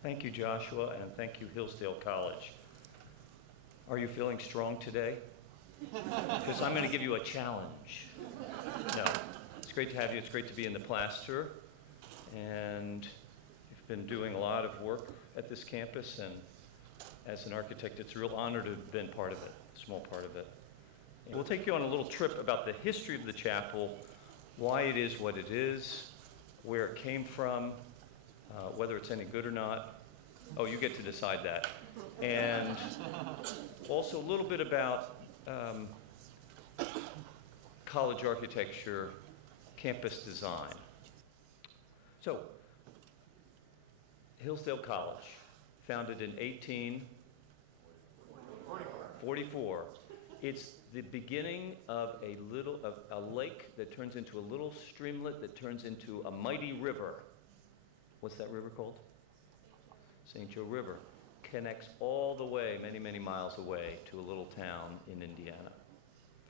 Thank you, Joshua, and thank you, Hillsdale College. Are you feeling strong today? Because I'm going to give you a challenge. No, it's great to have you. It's great to be in the plaster. And you've been doing a lot of work at this campus, and as an architect, it's a real honor to have been part of it, a small part of it. And we'll take you on a little trip about the history of the chapel, why it is what it is, where it came from, whether it's any good or not. Oh, you get to decide that. And also a little bit about college architecture, campus design. So, Hillsdale College, founded in 1844. It's the beginning of a lake that turns into a little streamlet that turns into a mighty river. What's that river called? St. Joe River. Connects all the way, many, many miles away, to a little town in Indiana.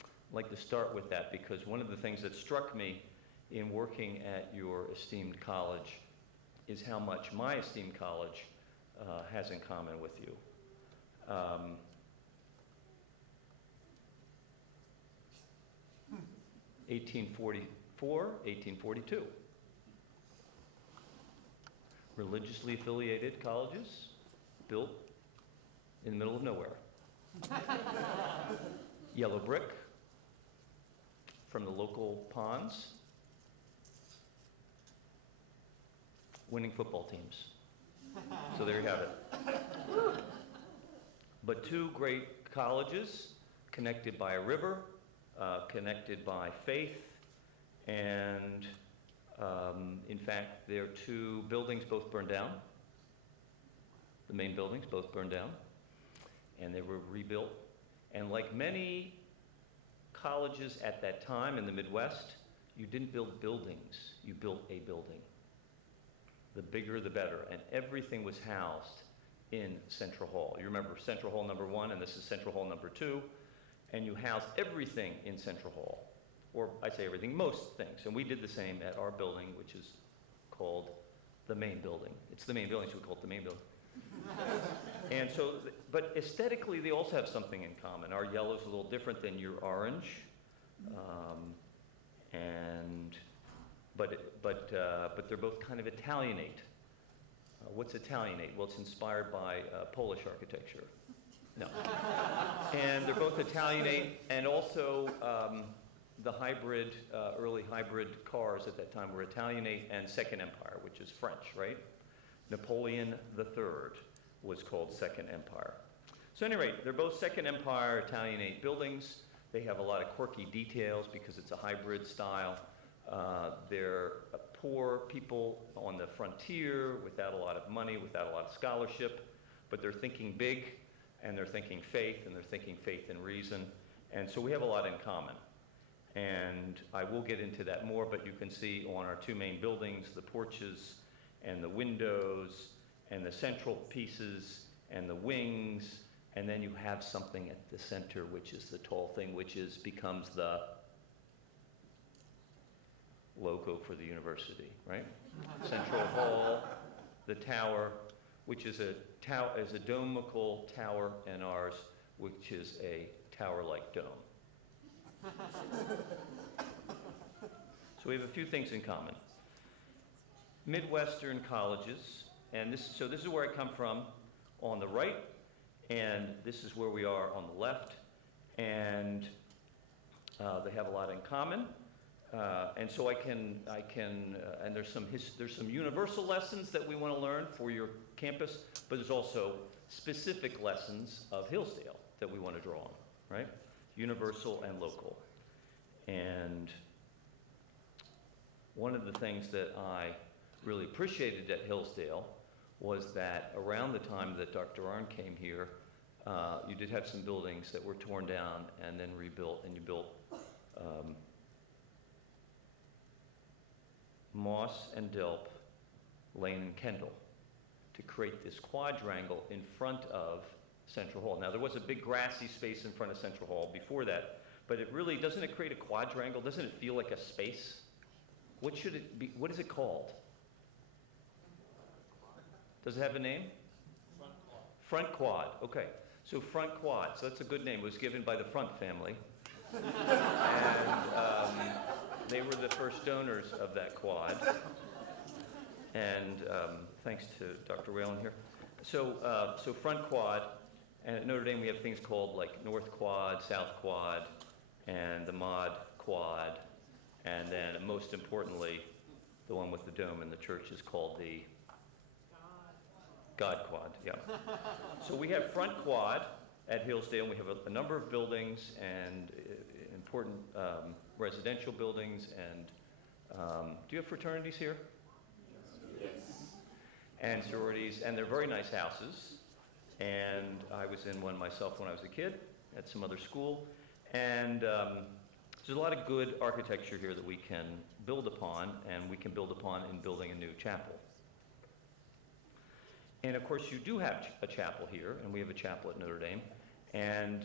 I'd like to start with that because one of the things that struck me in working at your esteemed college is how much my esteemed college has in common with you. 1844, 1842. Religiously affiliated colleges built in the middle of nowhere. Yellow brick from the local ponds. Winning football teams. So there you have it. But two great colleges connected by a river, connected by faith, and in fact, their two buildings both burned down. The main buildings both burned down, and they were rebuilt. And like many colleges at that time in the Midwest, you didn't build buildings, you built a building. The bigger, the better. And everything was housed in Central Hall. You remember Central Hall number 1, and this is Central Hall number 2. And you housed everything in Central Hall. Or I say everything, most things. And we did the same at our building, which is called the main building. It's the main building, so we call it the main building. And so, but aesthetically, they also have something in common. Our yellow is a little different than your orange. But they're both kind of Italianate. What's Italianate? Well, it's inspired by Polish architecture. No. And they're both Italianate, and also the hybrid, early hybrid cars at that time were Italianate and Second Empire, which is French, right? Napoleon III was called Second Empire. So at any rate, they're both Second Empire Italianate buildings. They have a lot of quirky details because it's a hybrid style. They're poor people on the frontier without a lot of money, without a lot of scholarship, but they're thinking big, and they're thinking faith, and they're thinking faith and reason. And so we have a lot in common. And I will get into that more, but you can see on our two main buildings, the porches and the windows and the central pieces and the wings, and then you have something at the center, which is the tall thing, which becomes the logo for the university, right? Central Hall, the tower, which is a domical tower, and ours, which is a tower-like dome. So we have a few things in common. Midwestern colleges, and this is where I come from on the right, and this is where we are on the left, and they have a lot in common. And so I can, and there's some universal lessons that we want to learn for your campus, but there's also specific lessons of Hillsdale that we want to draw on, right? Universal and local. And one of the things that I really appreciated at Hillsdale was that around the time that Dr. Arnn came here, you did have some buildings that were torn down and then rebuilt, and you built Moss and Delp, Lane and Kendall to create this quadrangle in front of Central Hall. Now, there was a big grassy space in front of Central Hall before that, but doesn't it create a quadrangle? Doesn't it feel like a space? What should it be? What is it called? Does it have a name? Front Quad, okay. So Front Quad, so that's a good name. It was given by the Front family. And they were the first donors of that quad. And thanks to Dr. Whalen here. So Front Quad, and at Notre Dame we have things called like North Quad, South Quad, and the Mod Quad. And then most importantly, the one with the dome in the church is called the God Quad, yeah. So we have Front Quad at Hillsdale, and we have a number of buildings and important residential buildings. And do you have fraternities here? Yes. And sororities, and they're very nice houses. And I was in one myself when I was a kid at some other school. And there's a lot of good architecture here that we can build upon, and we can build upon in building a new chapel. And of course, you do have a chapel here, and we have a chapel at Notre Dame. And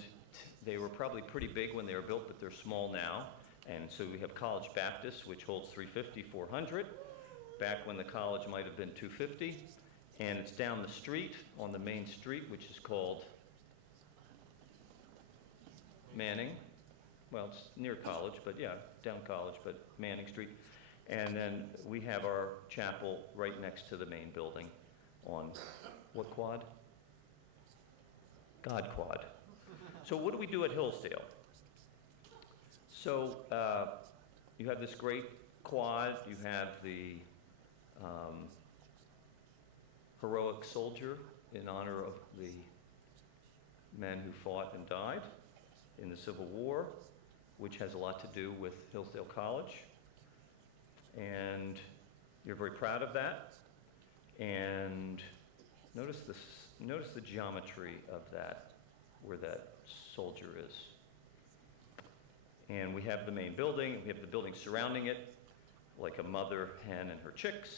they were probably pretty big when they were built, but they're small now. And so we have College Baptist, which holds 350, 400. Back when the college might have been 250. And it's down the street, on the main street, which is called Manning. Well, it's near College, but yeah, down College, but Manning Street. And then we have our chapel right next to the main building on what quad? God Quad. So what do we do at Hillsdale? So you have this great quad. You have the heroic soldier in honor of the men who fought and died in the Civil War, which has a lot to do with Hillsdale College. And you're very proud of that. And notice the geometry of that, where that soldier is. And we have the main building, we have the building surrounding it, like a mother hen and her chicks.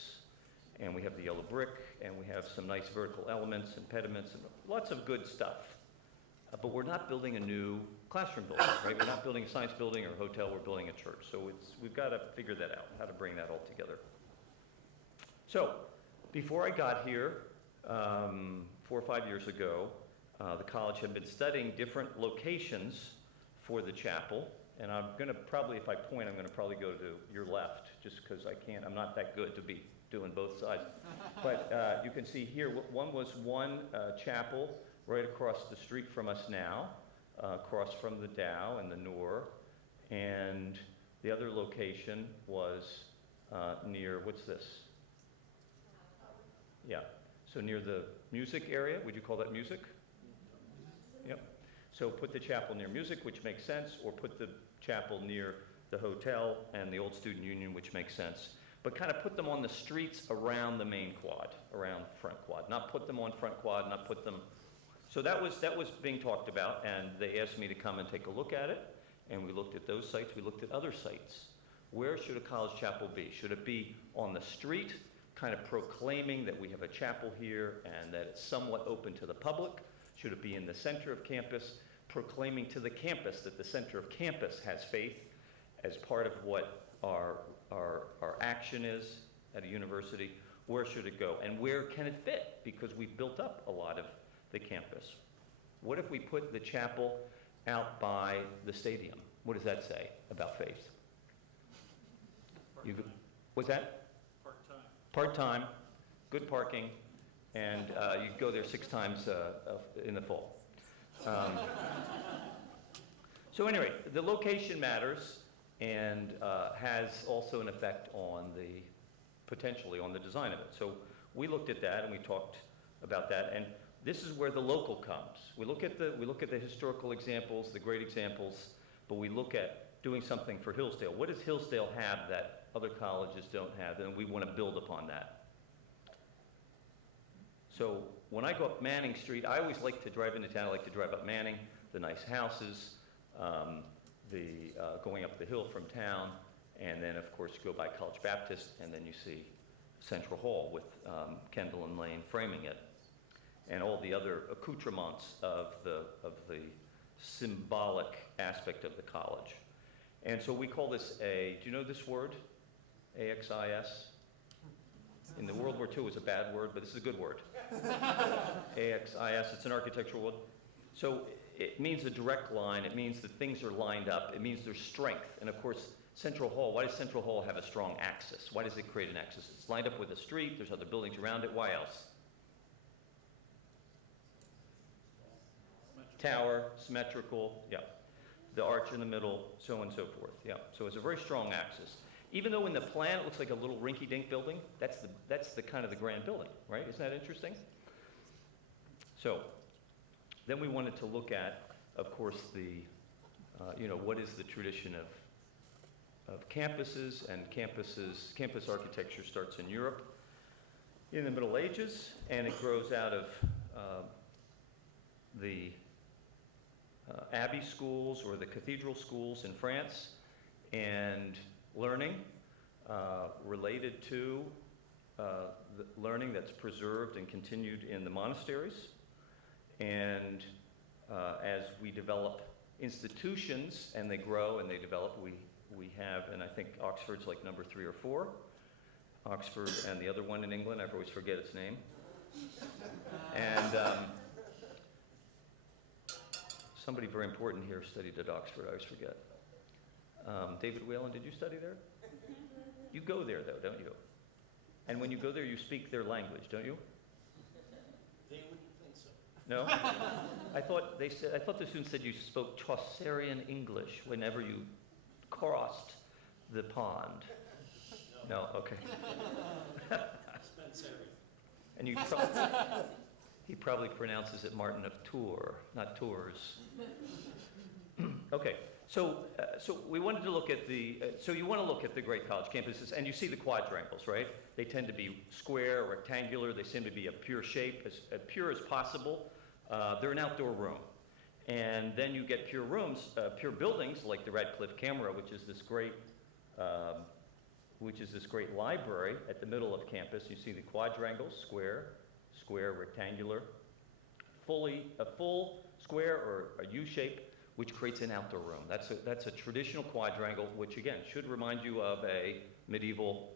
And we have the yellow brick, and we have some nice vertical elements and pediments and lots of good stuff. But we're not building a new classroom building, right? We're not building a science building or a hotel, we're building a church. So we've got to figure that out, how to bring that all together. So, before I got here, 4 or 5 years ago, the college had been studying different locations for the chapel. And I'm going to probably, if I point, I'm going to probably go to your left, just because I'm not that good to be doing both sides. But you can see here, one was one chapel right across the street from us now, across from the Dow and the Noor. And the other location was near, what's this? Yeah, so near the music area. Would you call that music? Yep. So put the chapel near music, which makes sense, or put the chapel near the hotel and the old student union, which makes sense. But kind of put them on the streets around the main quad, around Front Quad. Not put them on Front Quad, not put them... So that was being talked about, and they asked me to come and take a look at it. And we looked at those sites, we looked at other sites. Where should a college chapel be? Should it be on the street, kind of proclaiming that we have a chapel here and that it's somewhat open to the public? Should it be in the center of campus, proclaiming to the campus that the center of campus has faith as part of what our action is at a university? Where should it go? And where can it fit? Because we've built up a lot of the campus. What if we put the chapel out by the stadium? What does that say about faith? What's that? Part-time. Part-time, good parking, and you go there 6 times in the fall. So anyway, the location matters and has also an effect on potentially on the design of it. So we looked at that and we talked about that, and this is where the local comes. We look at the historical examples, the great examples, but we look at doing something for Hillsdale. What does Hillsdale have that other colleges don't have? And we want to build upon that. So when I go up Manning Street, I always like to drive into town. I like to drive up Manning, the nice houses, going up the hill from town, and then of course you go by College Baptist, and then you see Central Hall with Kendall and Lane framing it, and all the other accoutrements of the symbolic aspect of the college. And so we call this do you know this word? AXIS? In the World War War II was a bad word, but this is a good word. AXIS, it's an architectural word. So it means a direct line. It means that things are lined up. It means there's strength. And of course, Central Hall, why does Central Hall have a strong axis? Why does it create an axis? It's lined up with a street. There's other buildings around it. Why else? Tower, symmetrical, yeah. The arch in the middle, so on and so forth, yeah. So it's a very strong axis. Even though in the plan it looks like a little rinky-dink building, that's the kind of the grand building, right? Isn't that interesting? So then we wanted to look at, of course, the, what is the tradition of campuses, and campus architecture starts in Europe in the Middle Ages, and it grows out of the abbey schools or the cathedral schools in France, and learning related to the learning that's preserved and continued in the monasteries. And as we develop institutions and they grow and they develop, we have, and I think Oxford's like number 3 or 4. Oxford and the other one in England, I always forget its name. And somebody very important here studied at Oxford, I always forget. David Whalen, did you study there? You go there though, don't you? And when you go there, you speak their language, don't you? They wouldn't think so. No? I thought the students said you spoke Chaucerian English whenever you crossed the pond. No, okay. Spencerian. And he probably pronounces it Martin of Tours, not Tours. Okay, so we wanted to look at so you want to look at the great college campuses, and you see the quadrangles, right? They tend to be square, rectangular. They seem to be a pure shape, as pure as possible. They're an outdoor room. And then you get pure rooms, pure buildings, like the Radcliffe Camera, which is this great library at the middle of campus. You see the quadrangles, square, rectangular, a full square or a U shape, which creates an outdoor room. That's a traditional quadrangle, which again should remind you of a medieval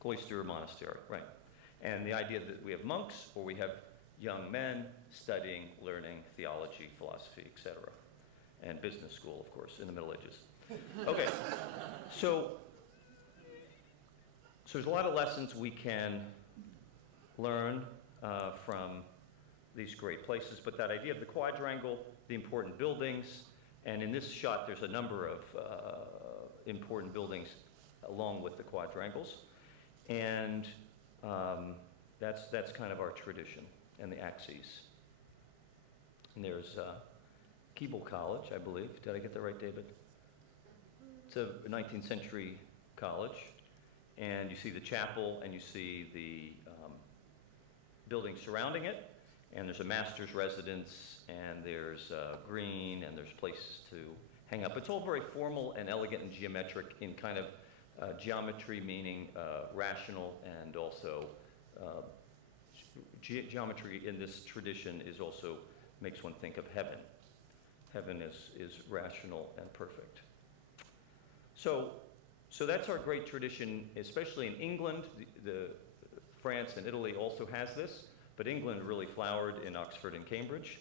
cloister monastery, right? And the idea that we have monks or we have young men studying, learning theology, philosophy, etc., and business school, of course, in the Middle Ages. Okay, so there's a lot of lessons we can learn from these great places, but that idea of the quadrangle, the important buildings, and in this shot there's a number of important buildings along with the quadrangles, and that's kind of our tradition and the axes. And there's Keble College, I believe. Did I get that right, David? It's a 19th century college, and you see the chapel and you see the buildings surrounding it, and there's a master's residence, and there's green, and there's places to hang up. It's all very formal and elegant and geometric in kind of geometry, meaning rational, and also geometry in this tradition is also makes one think of heaven. Heaven is rational and perfect. So that's our great tradition, especially in England. The France and Italy also has this, but England really flowered in Oxford and Cambridge,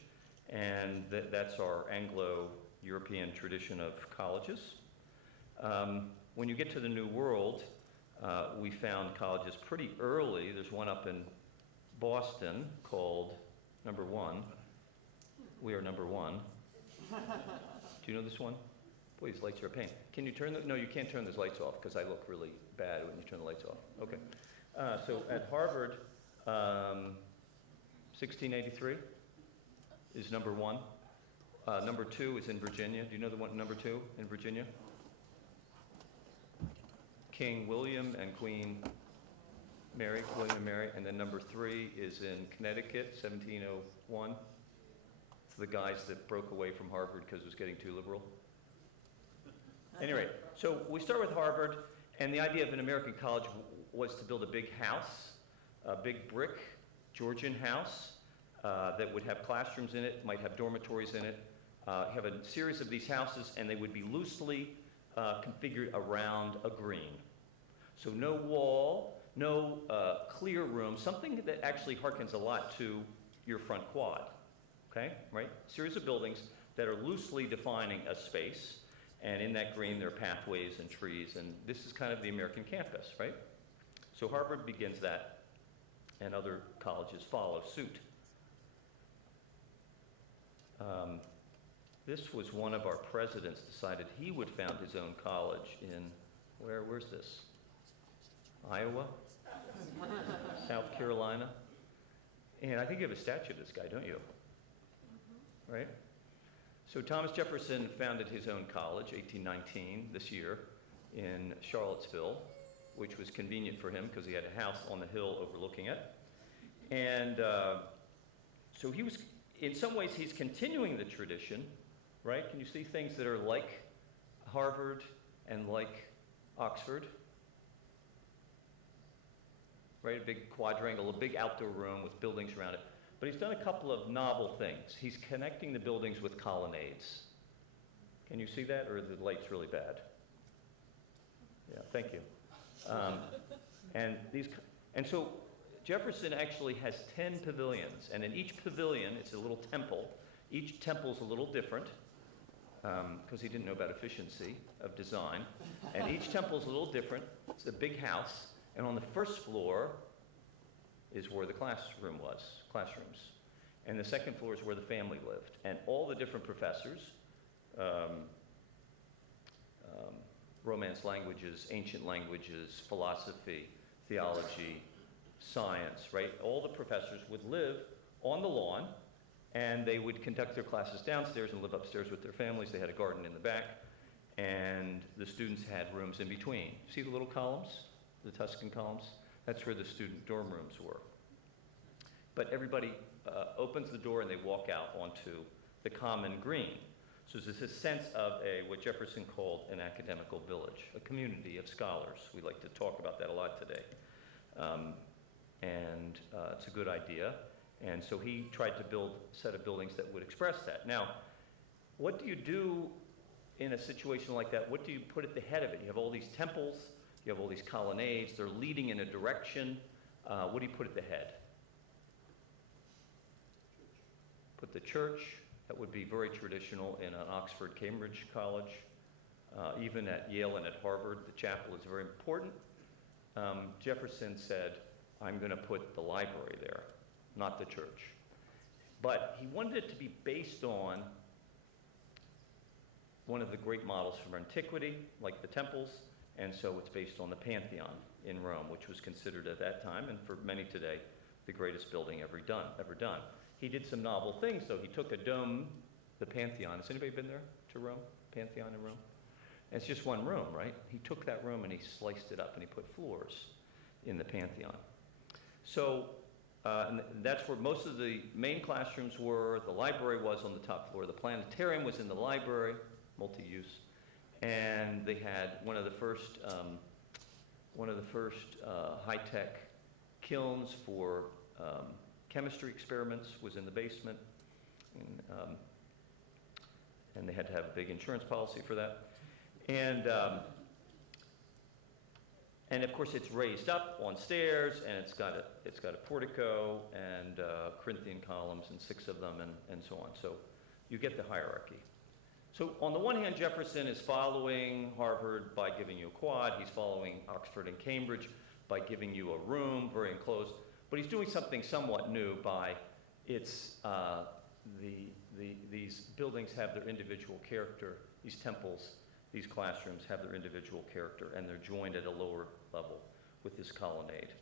and that's our Anglo-European tradition of colleges. When you get to the New World, we found colleges pretty early. There's one up in Boston called Number One. We are Number One. Do you know this one? Boy, these lights are a pain. Can you turn no, you can't turn those lights off because I look really bad when you turn the lights off. Okay. So at Harvard, 1683 is Number One. Number Two is in Virginia. Do you know the one, Number Two in Virginia? King William and Queen Mary, William and Mary. And then Number Three is in Connecticut, 1701. It's the guys that broke away from Harvard because it was getting too liberal. Anyway, so we start with Harvard, and the idea of an American college was to build a big house, a big brick Georgian house that would have classrooms in it, might have dormitories in it, have a series of these houses, and they would be loosely configured around a green. So no wall, no clear room, something that actually harkens a lot to your front quad, okay, right? Series of buildings that are loosely defining a space, and in that green there are pathways and trees, and this is kind of the American campus, right? So Harvard begins that, and other colleges follow suit. This was one of our presidents decided he would found his own college in, where's this? Iowa? South Carolina? And I think you have a statue of this guy, don't you? Right? So Thomas Jefferson founded his own college, 1819, this year, in Charlottesville, which was convenient for him because he had a house on the hill overlooking it. And so he was, in some ways, he's continuing the tradition, right? Can you see things that are like Harvard and like Oxford? Right, a big quadrangle, a big outdoor room with buildings around it. But he's done a couple of novel things. He's connecting the buildings with colonnades. Can you see that, or are the lights really bad? Yeah, thank you. And so Jefferson actually has 10 pavilions, and in each pavilion, it's a little temple. Each temple's a little different, because he didn't know about efficiency of design. And each temple's a little different. It's a big house, and on the first floor is where the classrooms. And the second floor is where the family lived. And all the different professors, Romance languages, ancient languages, philosophy, theology, science, right? All the professors would live on the lawn, and they would conduct their classes downstairs and live upstairs with their families. They had a garden in the back, and the students had rooms in between. See the little columns, the Tuscan columns? That's where the student dorm rooms were. But everybody opens the door and they walk out onto the common green. So there's this sense of what Jefferson called an academical village, a community of scholars. We like to talk about that a lot today. It's a good idea. And so he tried to build a set of buildings that would express that. Now, what do you do in a situation like that? What do you put at the head of it? You have all these temples, you have all these colonnades, they're leading in a direction. What do you put at the head? Put the church. That would be very traditional in an Oxford, Cambridge college. Even at Yale and at Harvard, the chapel is very important. Jefferson said, I'm going to put the library there, not the church. But he wanted it to be based on one of the great models from antiquity, like the temples, and so it's based on the Pantheon in Rome, which was considered at that time, and for many today, the greatest building ever done. He did some novel things, though. He took a dome, the Pantheon. Has anybody been there to Rome? Pantheon in Rome? And it's just one room, right? He took that room and he sliced it up and he put floors in the Pantheon. So and that's where most of the main classrooms were. The library was on the top floor. The planetarium was in the library, multi-use. And they had one of the first high-tech kilns for chemistry experiments was in the basement, and they had to have a big insurance policy for that. And of course it's raised up on stairs, and it's got a portico and Corinthian columns, and 6 of them, and so on. So you get the hierarchy. So on the one hand, Jefferson is following Harvard by giving you a quad. He's following Oxford and Cambridge by giving you a room, very enclosed. But he's doing something somewhat new by these buildings have their individual character. These temples, these classrooms have their individual character, and they're joined at a lower level with this colonnade.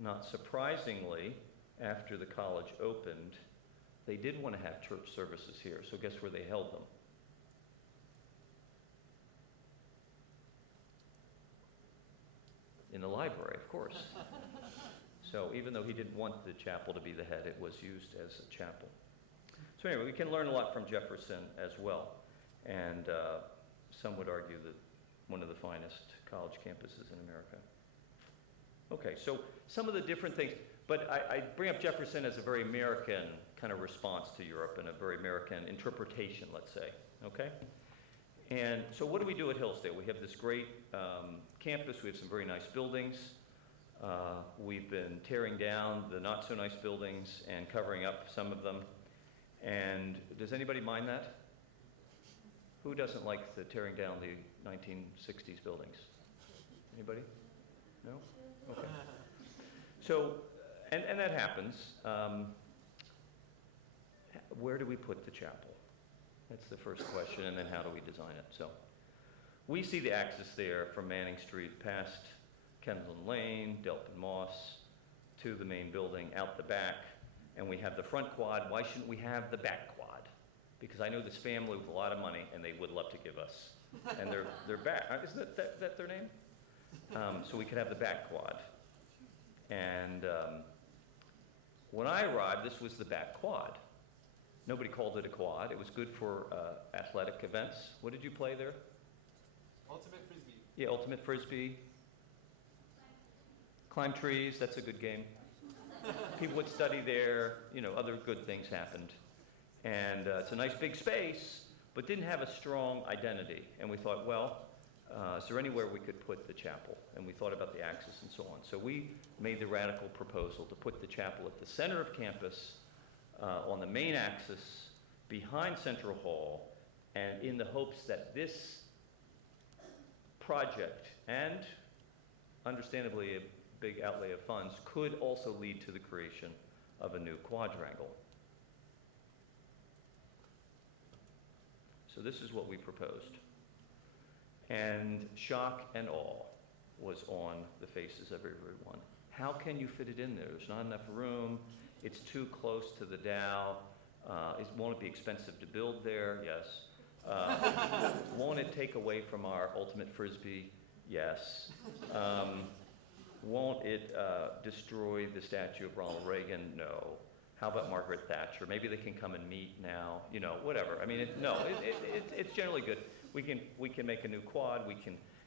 Not surprisingly, after the college opened, they did want to have church services here. So guess where they held them? In the library, of course. So even though he didn't want the chapel to be the head, it was used as a chapel. So anyway, we can learn a lot from Jefferson as well. And some would argue that one of the finest college campuses in America. Okay, so some of the different things. But I bring up Jefferson as a very American kind of response to Europe and a very American interpretation, let's say. Okay? And so what do we do at Hillsdale? We have this great campus. We have some very nice buildings. We've been tearing down the not-so-nice buildings and covering up some of them. And does anybody mind that? Who doesn't like the tearing down the 1960s buildings? Anybody? No? Okay. So, and that happens. Where do we put the chapel? That's the first question, and then how do we design it? So, we see the axis there from Manning Street past Kendall Lane, Delphin Moss, to the main building, out the back, and we have the front quad. Why shouldn't we have the back quad? Because I know this family with a lot of money, and they would love to give us. And they're back. Isn't that their name? So we could have the back quad. And when I arrived, this was the back quad. Nobody called it a quad. It was good for athletic events. What did you play there? Ultimate Frisbee. Yeah, ultimate Frisbee. Climb trees, that's a good game. People would study there, other good things happened. And it's a nice big space, but didn't have a strong identity. And we thought, well, is there anywhere we could put the chapel? And we thought about the axis and so on. So we made the radical proposal to put the chapel at the center of campus, on the main axis, behind Central Hall, and in the hopes that this project, and understandably a big outlay of funds, could also lead to the creation of a new quadrangle. So this is what we proposed. And shock and awe was on the faces of everyone. How can you fit it in there? There's not enough room. It's too close to the Dow. Won't it be expensive to build there? Yes. Won't it take away from our ultimate Frisbee? Yes. Won't it destroy the statue of Ronald Reagan? No. How about Margaret Thatcher? Maybe they can come and meet now. Whatever. I mean, it's generally good. We can make a new quad.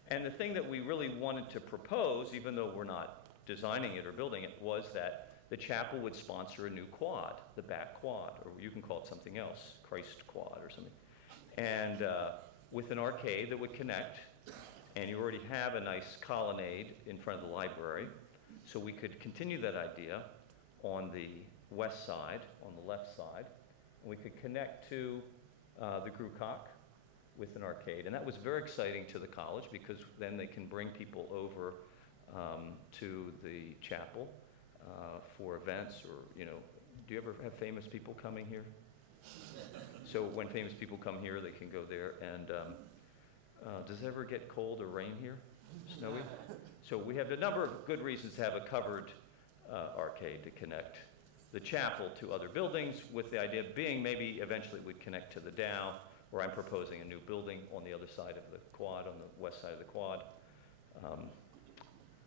And the thing that we really wanted to propose, even though we're not designing it or building it, was that the chapel would sponsor a new quad, the back quad, or you can call it something else, Christ quad or something. And with an arcade that would connect, and you already have a nice colonnade in front of the library, so we could continue that idea on the west side, on the left side, and we could connect to the Grucock with an arcade. And that was very exciting to the college because then they can bring people over to the chapel for events, or, do you ever have famous people coming here? So when famous people come here, they can go there. And does it ever get cold or rain here? Snowy? So we have a number of good reasons to have a covered arcade to connect the chapel to other buildings, with the idea being maybe eventually we'd connect to the Dow, where I'm proposing a new building on the other side of the quad, on the west side of the quad.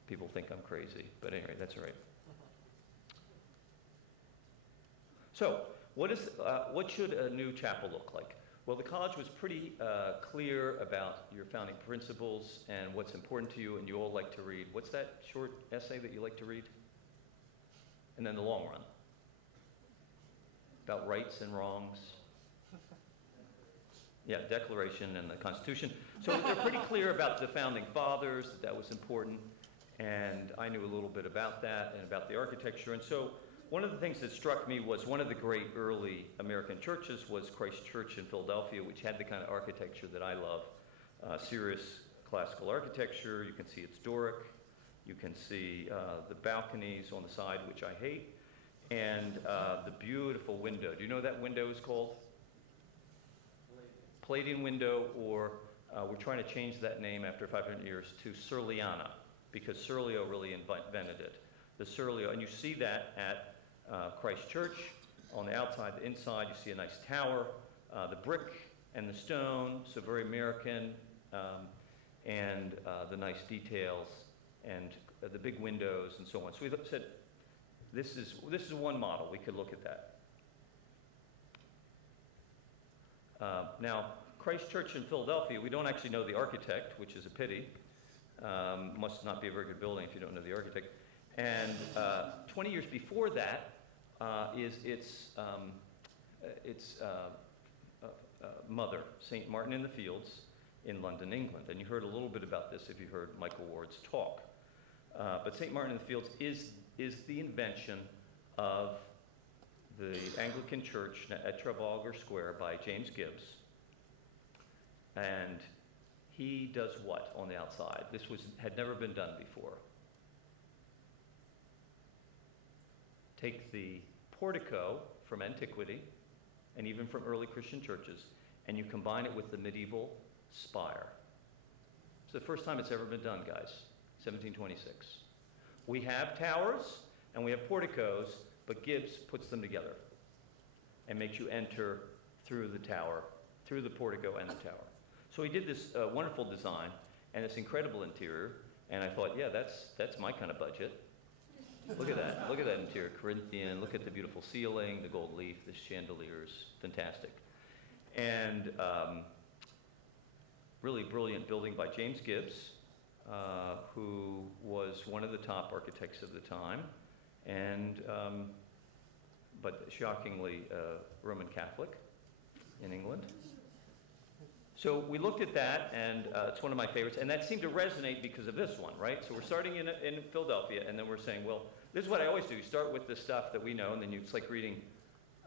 People think I'm crazy, but anyway, that's all right. So, what should a new chapel look like? Well, the college was pretty clear about your founding principles and what's important to you, and you all like to read. What's that short essay that you like to read? And then the long run. About rights and wrongs. Yeah, Declaration and the Constitution. So they're pretty clear about the founding fathers, that was important, and I knew a little bit about that and about the architecture. And so one of the things that struck me was one of the great early American churches was Christ Church in Philadelphia, which had the kind of architecture that I love. Serious classical architecture. You can see it's Doric. You can see the balconies on the side, which I hate, and the beautiful window. Do you know what that window is called? Palladian window, or we're trying to change that name after 500 years to Surliana, because Serlio really invented it. The Serlio, and you see that at Christ Church on the outside. The inside, you see a nice tower, the brick and the stone, so very American, and the nice details, and the big windows, and so on. So we said, this is one model. We could look at that. Now, Christ Church in Philadelphia, we don't actually know the architect, which is a pity. Must not be a very good building if you don't know the architect. And 20 years before that is its mother, St. Martin in the Fields. in London, England. And you heard a little bit about this if you heard Michael Ward's talk. But St. Martin in the Fields is the invention of the Anglican Church at Trafalgar Square by James Gibbs. And he does what on the outside? This had never been done before. Take the portico from antiquity and even from early Christian churches, and you combine it with the medieval spire. It's the first time it's ever been done, guys, 1726. We have towers and we have porticos, but Gibbs puts them together and makes you enter through the tower, through the portico and the tower. So he did this wonderful design and this incredible interior, and I thought, yeah, that's my kind of budget. Look at that. Look at that interior, Corinthian. Look at the beautiful ceiling, the gold leaf, the chandeliers, fantastic. And really brilliant building by James Gibbs, who was one of the top architects of the time, and but shockingly Roman Catholic in England. So we looked at that, and it's one of my favorites, and that seemed to resonate because of this one, right? So we're starting in Philadelphia, and then we're saying, well, this is what I always do. You start with the stuff that we know, and then it's like reading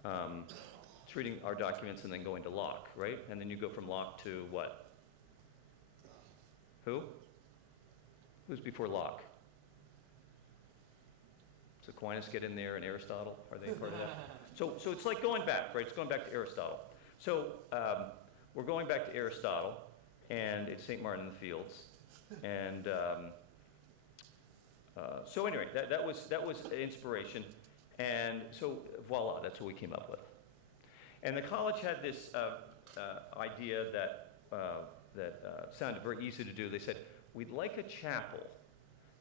our documents and then going to Locke, right? And then you go from Locke to what? Who? Who's before Locke? Does Aquinas get in there, and Aristotle? Are they part of that? So it's like going back, right? It's going back to Aristotle. So we're going back to Aristotle, and it's St. Martin in the Fields. And so anyway, that was inspiration. And so voila, that's what we came up with. And the college had this idea that sounded very easy to do. They said, we'd like a chapel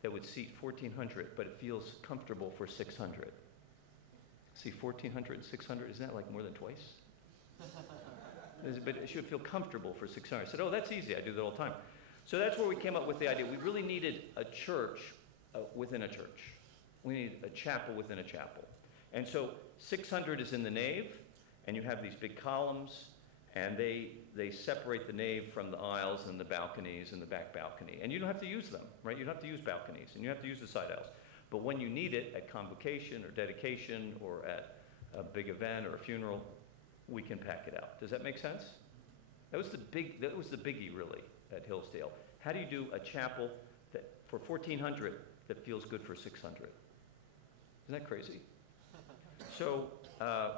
that would seat 1,400, but it feels comfortable for 600. See, 1,400 and 600, isn't that like more than twice? But it should feel comfortable for 600. I said, oh, that's easy. I do that all the time. So that's where we came up with the idea. We really needed a church within a church. We needed a chapel within a chapel. And so 600 is in the nave, and you have these big columns, and they separate the nave from the aisles and the balconies and the back balcony. And you don't have to use them, right? You don't have to use balconies, and you have to use the side aisles. But when you need it at convocation or dedication or at a big event or a funeral, we can pack it out. Does that make sense? That was the biggie, really, at Hillsdale. How do you do a chapel that for 1,400 that feels good for 600? Isn't that crazy? So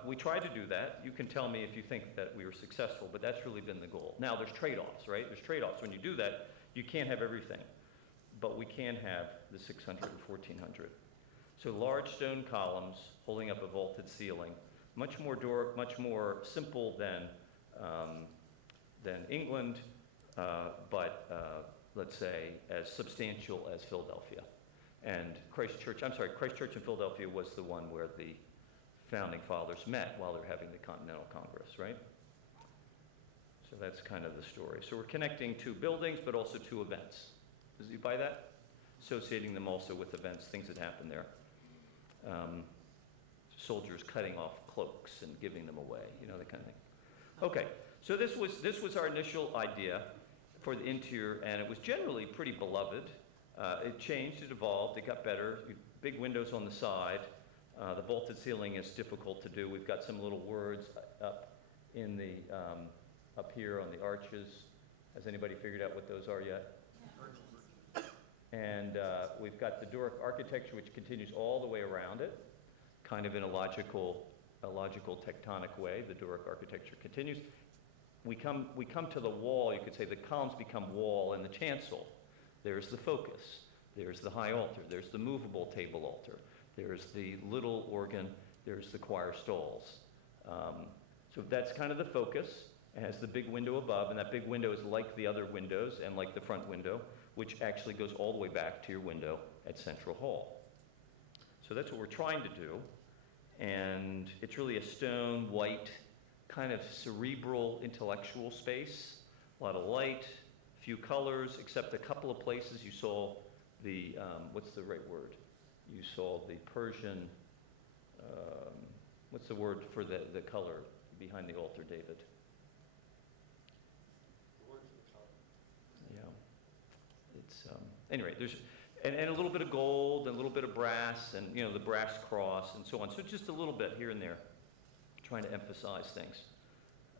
we tried to do that. You can tell me if you think that we were successful, but that's really been the goal. Now, there's trade-offs, right? There's trade-offs. When you do that, you can't have everything, but we can have the 600 and 1,400. So large stone columns holding up a vaulted ceiling, much more Doric, much more simple than England, but let's say as substantial as Philadelphia. And Christ Church in Philadelphia was the one where the founding fathers met while they're having the Continental Congress, right? So that's kind of the story. So we're connecting two buildings, but also two events. Does you buy that? Associating them also with events, things that happen there. Soldiers cutting off cloaks and giving them away, that kind of thing. Okay, so this was our initial idea for the interior, and it was generally pretty beloved. It changed, it evolved, it got better. Big windows on the side. The vaulted ceiling is difficult to do. We've got some little words up in the up here on the arches. Has anybody figured out what those are yet? And we've got the Doric architecture, which continues all the way around it, kind of in a logical tectonic way. The Doric architecture continues. We come to the wall. You could say the columns become wall, and the chancel. There's the focus. There's the high altar. There's the movable table altar. There's the little organ. There's the choir stalls. So that's kind of the focus. It has the big window above, and that big window is like the other windows and like the front window, which actually goes all the way back to your window at Central Hall. So that's what we're trying to do. And it's really a stone, white, kind of cerebral, intellectual space. A lot of light, few colors, except a couple of places you saw the, what's the right word? You saw the Persian, what's the word for the color behind the altar, David? The word for the color. Anyway, there's, and a little bit of gold, and a little bit of brass, and, the brass cross, and so on. So just a little bit here and there, trying to emphasize things.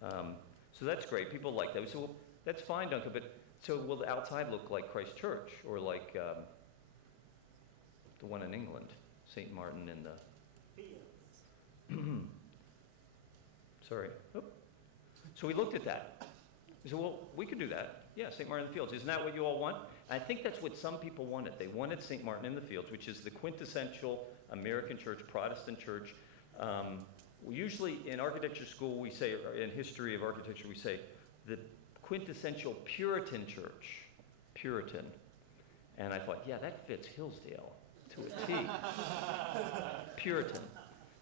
So that's great. People like that. We said, well, that's fine, Duncan, but so will the outside look like Christ Church, or like the one in England, St. Martin in the... Sorry. Oh. So we looked at that. We said, well, we could do that. Yeah, St. Martin in the Fields. Isn't that what you all want? And I think that's what some people wanted. They wanted St. Martin in the Fields, which is the quintessential American church, Protestant church. Usually in architecture school, we say, or in history of architecture, we say the quintessential Puritan church. Puritan. And I thought, yeah, that fits Hillsdale to a T. Puritan.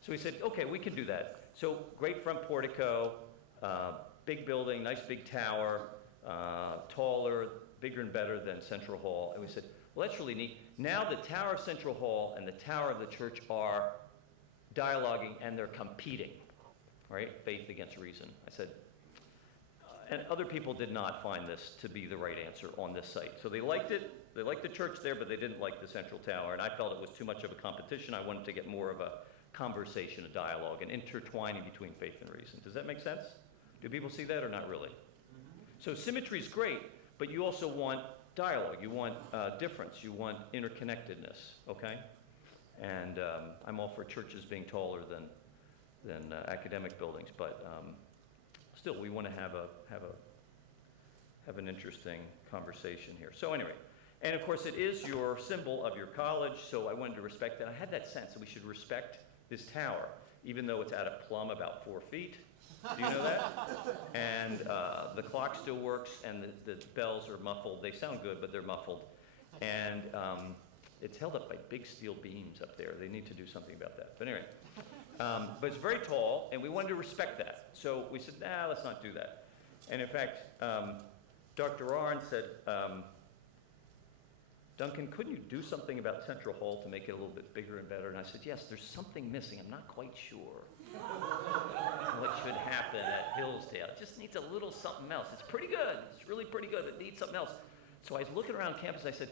So we said, okay, we can do that. So great front portico, big building, nice big tower, taller, bigger and better than Central Hall. And we said, well, that's really neat. Now the Tower of Central Hall and the Tower of the church are dialoguing and they're competing, right? Faith against reason. I said, and other people did not find this to be the right answer on this site. So they liked it. They liked the church there, but they didn't like the Central Tower. And I felt it was too much of a competition. I wanted to get more of a conversation, a dialogue, an intertwining between faith and reason. Does that make sense? Do people see that or not really? So symmetry is great, but you also want dialogue. You want difference. You want interconnectedness, okay? And I'm all for churches being taller than academic buildings, but still, we want to have an interesting conversation here. So anyway, and of course, it is your symbol of your college, so I wanted to respect that. I had that sense that we should respect this tower, even though it's at a plumb about 4 feet. Do you know that? And the clock still works, and the bells are muffled. They sound good, but they're muffled. And it's held up by big steel beams up there. They need to do something about that. But anyway, but it's very tall, and we wanted to respect that. So we said, nah, let's not do that. And in fact, Dr. Arn said, Duncan, couldn't you do something about Central Hall to make it a little bit bigger and better? And I said, yes, there's something missing. I'm not quite sure what should happen at Hillsdale. It just needs a little something else. It's pretty good. It's really pretty good. It needs something else. So I was looking around campus. I said,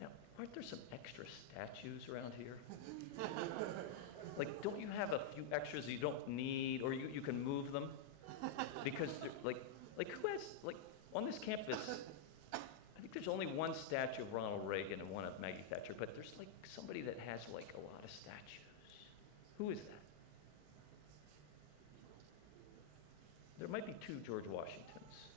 now, aren't there some extra statues around here? Like, don't you have a few extras you don't need, or you can move them? Because, like who has, like, on this campus, I think there's only one statue of Ronald Reagan and one of Maggie Thatcher, but there's, like, somebody that has, like, a lot of statues. Who is that? There might be 2 George Washingtons.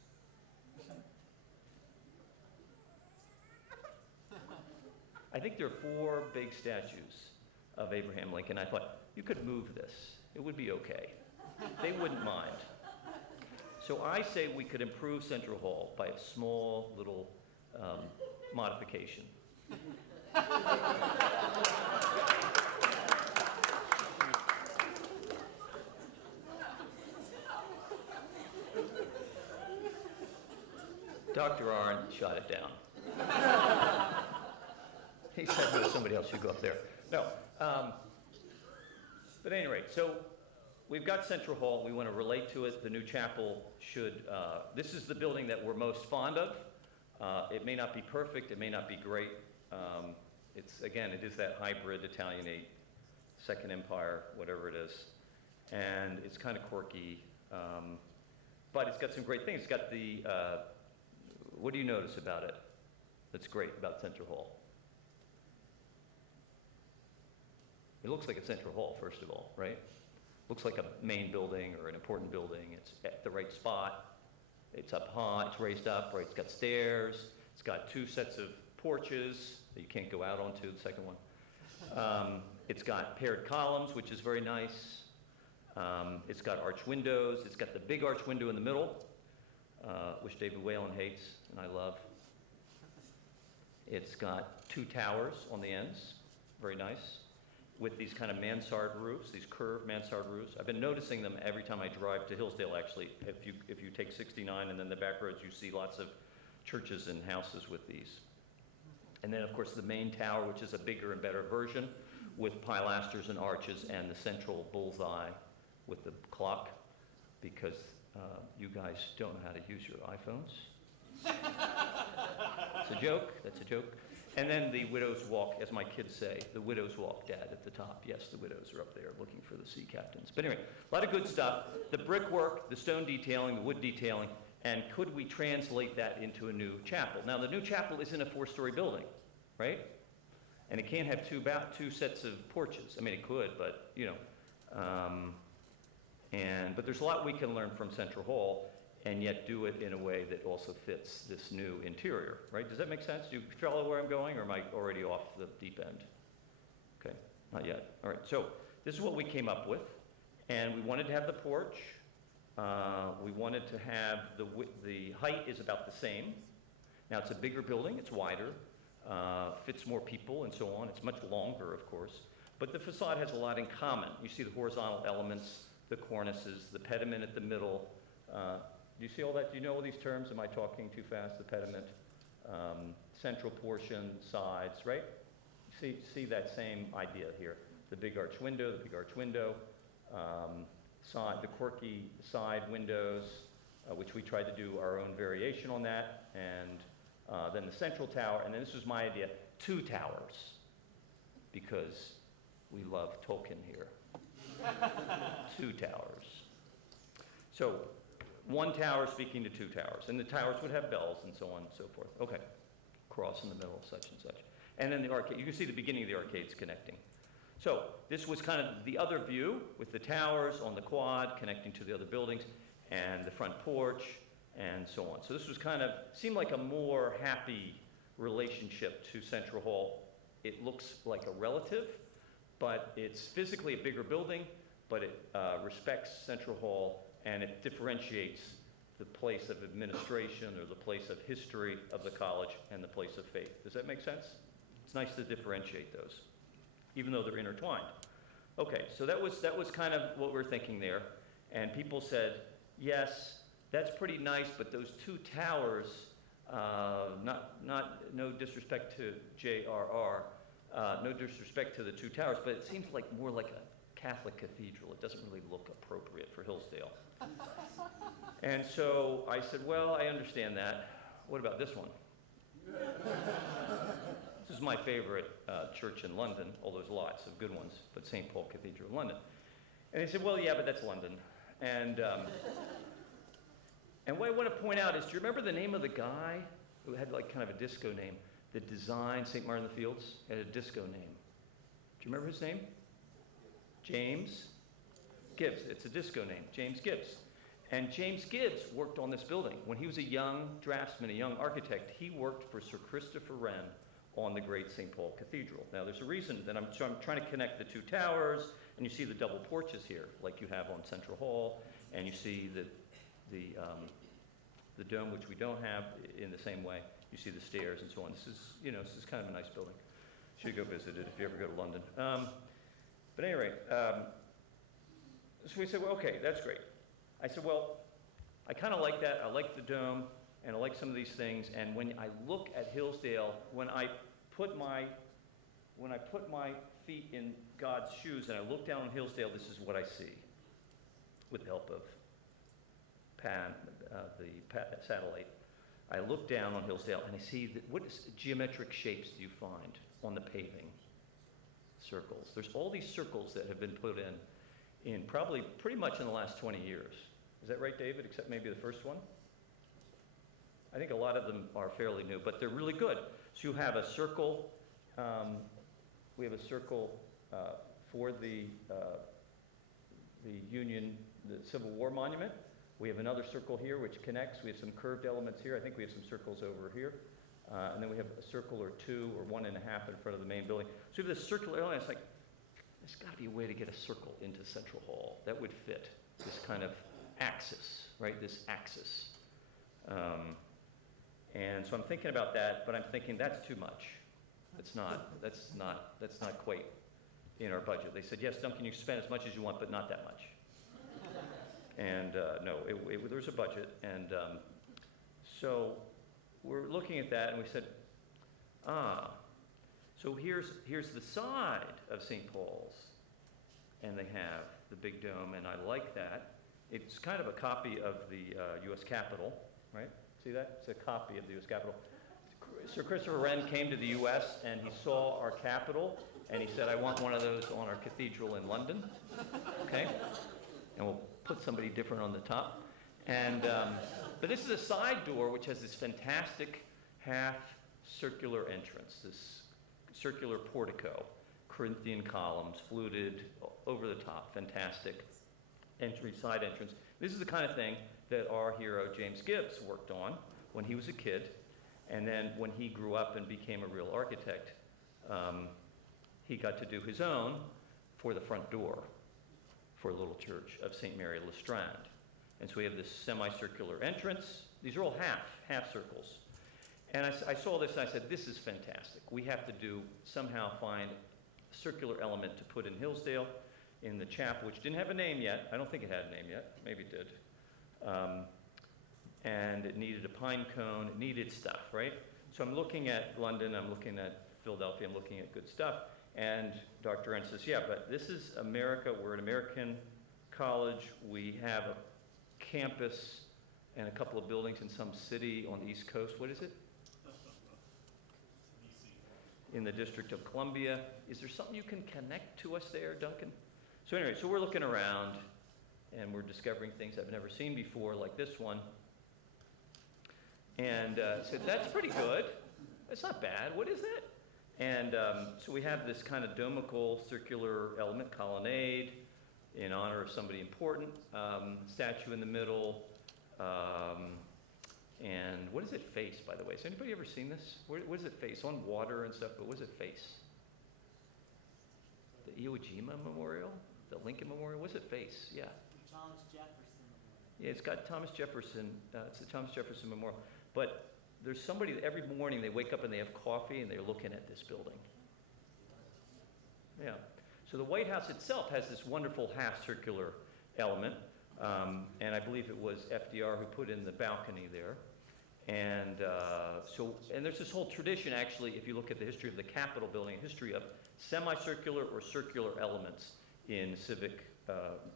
I think there are 4 big statues of Abraham Lincoln. I thought, you could move this. It would be okay. They wouldn't mind. So I say we could improve Central Hall by a small little modification. Dr. Arndt shot it down. He said, no, somebody else should go up there. No. But at any rate, so we've got Central Hall. We want to relate to it. The new chapel should, this is the building that we're most fond of. It may not be perfect. It may not be great. Again, it is that hybrid Italianate, Second Empire, whatever it is. And it's kind of quirky. But it's got some great things. It's got the, what do you notice about it that's great about Central Hall? It looks like a Central Hall, first of all, right? Looks like a main building or an important building. It's at the right spot. It's up high, it's raised up, right? It's got stairs. It's got 2 sets of porches that you can't go out onto, the second one. It's got paired columns, which is very nice. It's got arch windows. It's got the big arch window in the middle, which David Whalen hates and I love. It's got 2 towers on the ends, very nice, with these kind of mansard roofs, these curved mansard roofs. I've been noticing them every time I drive to Hillsdale, actually. If you take 69 and then the back roads, you see lots of churches and houses with these. And then, of course, the main tower, which is a bigger and better version, with pilasters and arches and the central bullseye with the clock, because you guys don't know how to use your iPhones. It's a joke, that's a joke. And then the Widow's Walk, as my kids say, the Widow's Walk, Dad, at the top. Yes, the widows are up there looking for the sea captains. But anyway, a lot of good stuff. The brickwork, the stone detailing, the wood detailing, and could we translate that into a new chapel? Now, the new chapel isn't a 4-story building, right? And it can't have two sets of porches. I mean, it could, but, you know. But there's a lot we can learn from Central Hall, and yet do it in a way that also fits this new interior, right? Does that make sense? Do you follow where I'm going, or am I already off the deep end? Okay, not yet. All right, so this is what we came up with, and we wanted to have the porch. We wanted to have the height is about the same. Now, it's a bigger building, it's wider, fits more people and so on. It's much longer, of course, but the facade has a lot in common. You see the horizontal elements, the cornices, the pediment at the middle. Do you see all that? Do you know all these terms? Am I talking too fast? The pediment, central portion, sides, right? See that same idea here. The big arch window, side, the quirky side windows, which we tried to do our own variation on that, and then the central tower, and then this was my idea, 2 towers, because we love Tolkien here. 2 towers. So 1 tower speaking to 2 towers, and the towers would have bells and so on and so forth. Okay, cross in the middle, such and such. And then the arcade, you can see the beginning of the arcades connecting. So this was kind of the other view with the towers on the quad connecting to the other buildings and the front porch and so on. So this was kind of, seemed like a more happy relationship to Central Hall. It looks like a relative, but it's physically a bigger building, but it respects Central Hall, and it differentiates the place of administration or the place of history of the college and the place of faith. Does that make sense? It's nice to differentiate those, even though they're intertwined. Okay, so that was kind of what we're thinking there. And people said, yes, that's pretty nice, but those 2 towers, no disrespect to JRR, no disrespect to the 2 towers, but it seems like more like a Catholic cathedral. It doesn't really look appropriate for Hillsdale. And so I said, well, I understand that. What about this one? This is my favorite church in London, although there's lots of good ones, but St. Paul Cathedral in London. And they said, well, yeah, but that's London. And what I want to point out is, do you remember the name of the guy who had like kind of a disco name that designed St. Martin in the Fields? Had a disco name. Do you remember his name? James Gibbs. It's a disco name, James Gibbs. And James Gibbs worked on this building. When he was a young draftsman, a young architect, he worked for Sir Christopher Wren on the great St. Paul Cathedral. Now, there's a reason that I'm trying to connect the 2 towers, and you see the double porches here, like you have on Central Hall, and you see the dome, which we don't have in the same way. You see the stairs and so on. This is kind of a nice building. Should go visit it if you ever go to London. But at any rate, so we said, well, okay, that's great. I said, well, I kind of like that. I like the dome, and I like some of these things. And when I look at Hillsdale, when I put my feet in God's shoes and I look down on Hillsdale, this is what I see, with the help of the satellite. I look down on Hillsdale and I see that what geometric shapes do you find on the paving? Circles. There's all these circles that have been put in probably pretty much in the last 20 years. Is that right, David? Except maybe the first one? I think a lot of them are fairly new, but they're really good. So you have a circle. We have a circle for the Union, the Civil War Monument. We have another circle here which connects. We have some curved elements here. I think we have some circles over here. And then we have a circle or 2 or 1.5 in front of the main building. So we have this circular element. It's like, there's got to be a way to get a circle into Central Hall that would fit this kind of axis, right? This axis. And so I'm thinking about that, but I'm thinking that's too much. That's not quite in our budget. They said, yes, Duncan, you can spend as much as you want, but not that much. And no, there's a budget. And so we're looking at that, and we said, so here's the side of St. Paul's, and they have the big dome, and I like that. It's kind of a copy of the U.S. Capitol, right? See that? It's a copy of the U.S. Capitol. Sir Christopher Wren came to the U.S. and he saw our Capitol, and he said, I want one of those on our cathedral in London, okay? And we'll put somebody different on the top. And, but this is a side door which has this fantastic half-circular entrance, this circular portico, Corinthian columns, fluted, over the top, fantastic side entrance. This is the kind of thing that our hero James Gibbs worked on when he was a kid, and then when he grew up and became a real architect, he got to do his own for the front door for a little church of St. Mary Le Strand. And so we have this semicircular entrance. These are all half circles. And I saw this and I said, this is fantastic. We have to somehow find a circular element to put in Hillsdale, in the chapel, which didn't have a name yet. I don't think it had a name yet. Maybe it did. And it needed a pine cone. It needed stuff, right? So I'm looking at London. I'm looking at Philadelphia. I'm looking at good stuff. And Dr. Wren says, yeah, but this is America. We're an American college. We have a campus and a couple of buildings in some city on the East Coast. What is it? In the District of Columbia. Is there something you can connect to us there, Duncan? So anyway, so we're looking around and we're discovering things I've never seen before, like this one. And so that's pretty good. That's not bad. What is that? And so we have this kind of domical circular element, colonnade, in honor of somebody important, statue in the middle. And what does it face, by the way? Has anybody ever seen this? What does it face? On water and stuff, but what does it face? The Iwo Jima Memorial? The Lincoln Memorial? What does it face? Yeah. Thomas Jefferson. Yeah, it's got Thomas Jefferson. It's the Thomas Jefferson Memorial. But there's somebody that every morning they wake up and they have coffee and they're looking at this building. Yeah. So the White House itself has this wonderful half-circular element. And I believe it was FDR who put in the balcony there. And and there's this whole tradition, actually, if you look at the history of the Capitol building, history of semicircular or circular elements in civic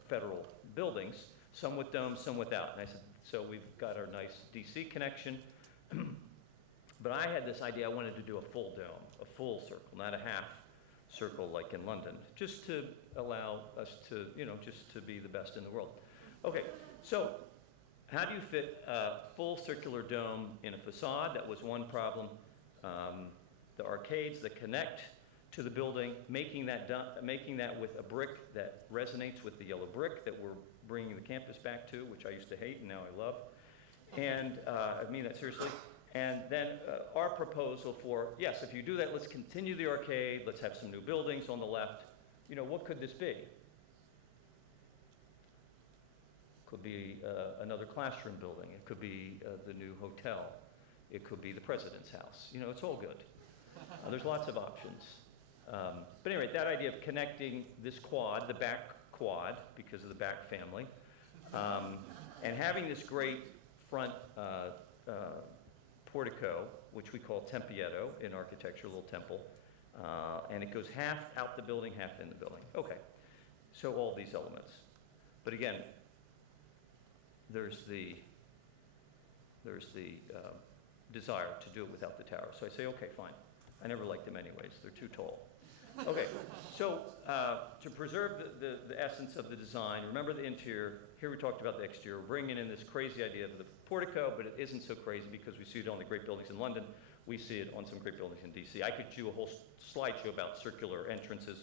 federal buildings, some with domes, some without. And I said, so we've got our nice DC connection. But I had this idea, I wanted to do a full dome, a full circle, not a half circle like in London, just to allow us to, just to be the best in the world. Okay, so how do you fit a full circular dome in a facade? That was one problem. The arcades that connect to the building, making that with a brick that resonates with the yellow brick that we're bringing the campus back to, which I used to hate and now I love. And I mean that seriously. And then our proposal for, yes, if you do that, let's continue the arcade, let's have some new buildings on the left. What could this be? Could be another classroom building. It could be the new hotel. It could be the president's house. It's all good. There's lots of options. But anyway, that idea of connecting this quad, the back quad, because of the back family, and having this great front portico, which we call tempietto in architecture, a little temple, and it goes half out the building, half in the building. Okay, so all these elements. But again, there's the desire to do it without the tower. So I say, okay, fine. I never liked them anyways. They're too tall. Okay, so to preserve the essence of the design, remember the interior. Here we talked about the exterior. We're bringing in this crazy idea of the portico, but it isn't so crazy because we see it on the great buildings in London. We see it on some great buildings in DC. I could do a whole slideshow about circular entrances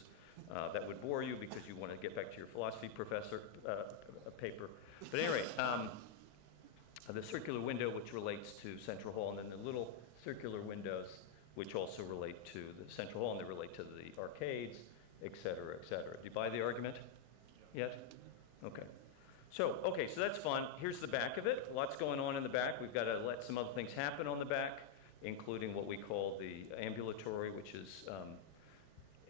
that would bore you because you want to get back to your philosophy professor paper. But anyway, the circular window which relates to Central Hall, and then the little circular windows which also relate to the Central Hall, and they relate to the arcades, et cetera, et cetera. Do you buy the argument yet? Okay. So that's fun. Here's the back of it. Lots going on in the back. We've got to let some other things happen on the back, including what we call the ambulatory, which is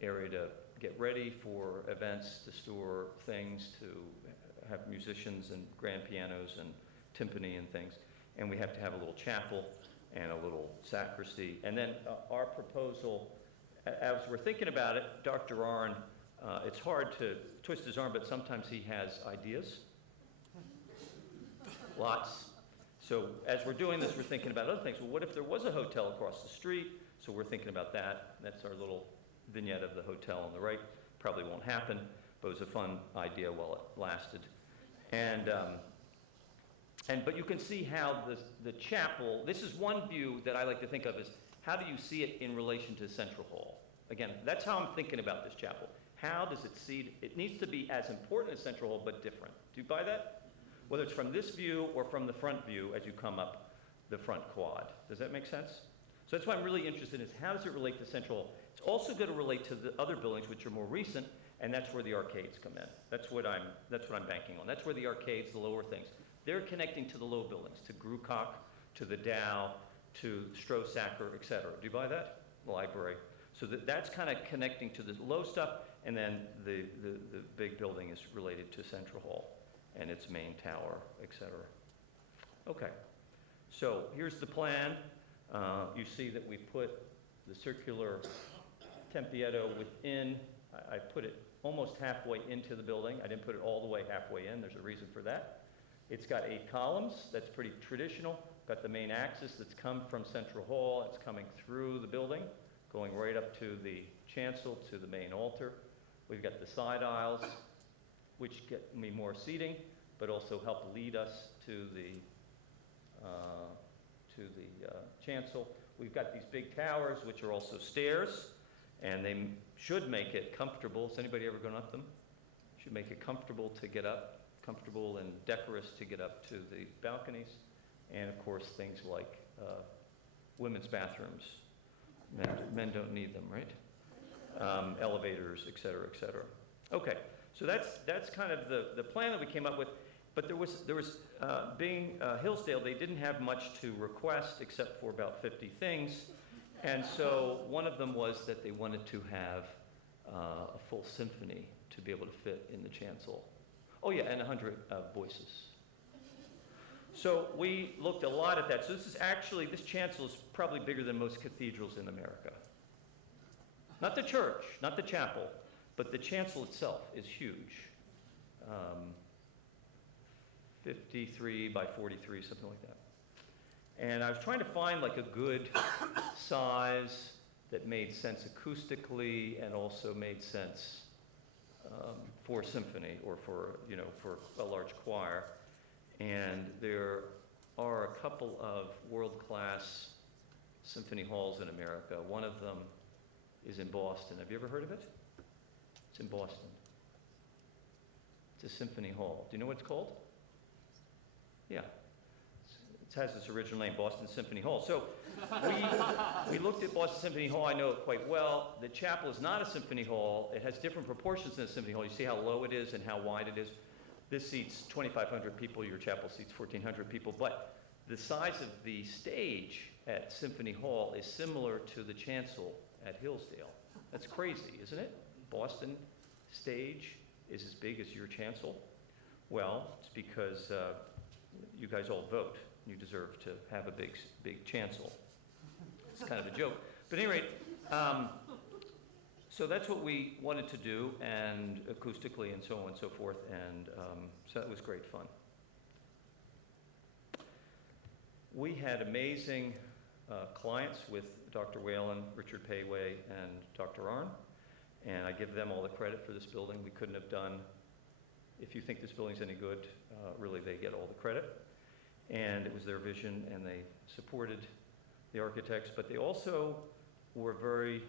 area to get ready for events, to store things, to have musicians and grand pianos and timpani and things. And we have to have a little chapel and a little sacristy. And then our proposal, as we're thinking about it, Dr. Arn, it's hard to twist his arm, but sometimes he has ideas. Lots. So as we're doing this, we're thinking about other things. Well, what if there was a hotel across the street? So we're thinking about that. That's our little vignette of the hotel on the right. Probably won't happen, but it was a fun idea while it lasted. But you can see how the chapel, this is one view that I like to think of as, how do you see it in relation to Central Hall? Again, that's how I'm thinking about this chapel. How does it see, it needs to be as important as Central Hall, but different. Do you buy that? Whether it's from this view or from the front view as you come up the front quad. Does that make sense? So that's why I'm really interested in is how does it relate to Central Hall? It's also going to relate to the other buildings which are more recent, and that's where the arcades come in. That's what I'm banking on. That's where the arcades, the lower things, they're connecting to the low buildings, to Grucock, to the Dow, to Stroh-Sacker, et cetera. Do you buy that? The library. So that's kind of connecting to the low stuff, and then the big building is related to Central Hall and its main tower, et cetera. Okay, so here's the plan. You see that we put the circular tempietto within, I put it almost halfway into the building. I didn't put it all the way halfway in. There's a reason for that. It's got 8 columns. That's pretty traditional. Got the main axis that's come from Central Hall. It's coming through the building, going right up to the chancel, to the main altar. We've got the side aisles, which get me more seating, but also help lead us to the chancel. We've got these big towers, which are also stairs, and they should make it comfortable. Has anybody ever gone up them? Should make it comfortable to get up, comfortable and decorous to get up to the balconies, and of course things like women's bathrooms. Men don't need them, right? Elevators, et cetera, et cetera. Okay, so that's kind of the plan that we came up with. But there was being Hillsdale, they didn't have much to request except for about 50 things. And so one of them was that they wanted to have a full symphony to be able to fit in the chancel. Oh yeah, and 100 voices. So we looked a lot at that. So this chancel is probably bigger than most cathedrals in America. Not the church, not the chapel, but the chancel itself is huge. 53 by 43, something like that. And I was trying to find like a good size that made sense acoustically and also made sense for symphony or for a large choir. And there are a couple of world-class symphony halls in America. One of them is in Boston. Have you ever heard of it? It's in Boston. It's a symphony hall. Do you know what it's called? Yeah. It has this original name, Boston Symphony Hall. So we looked at Boston Symphony Hall. I know it quite well. The chapel is not a symphony hall. It has different proportions than a symphony hall. You see how low it is and how wide it is? This seats 2,500 people. Your chapel seats 1,400 people. But the size of the stage at Symphony Hall is similar to the chancel at Hillsdale. That's crazy, isn't it? Boston stage is as big as your chancel. Well, it's because you guys all vote. You deserve to have a big chancel. It's kind of a joke. But at any rate, so that's what we wanted to do, and acoustically and so on and so forth, and so that was great fun. We had amazing clients with Dr. Whalen, Richard Payway, and Dr. Arnn, and I give them all the credit for this building. We couldn't have done, if you think this building's any good, really they get all the credit. And it was their vision, and they supported the architects, but they also were very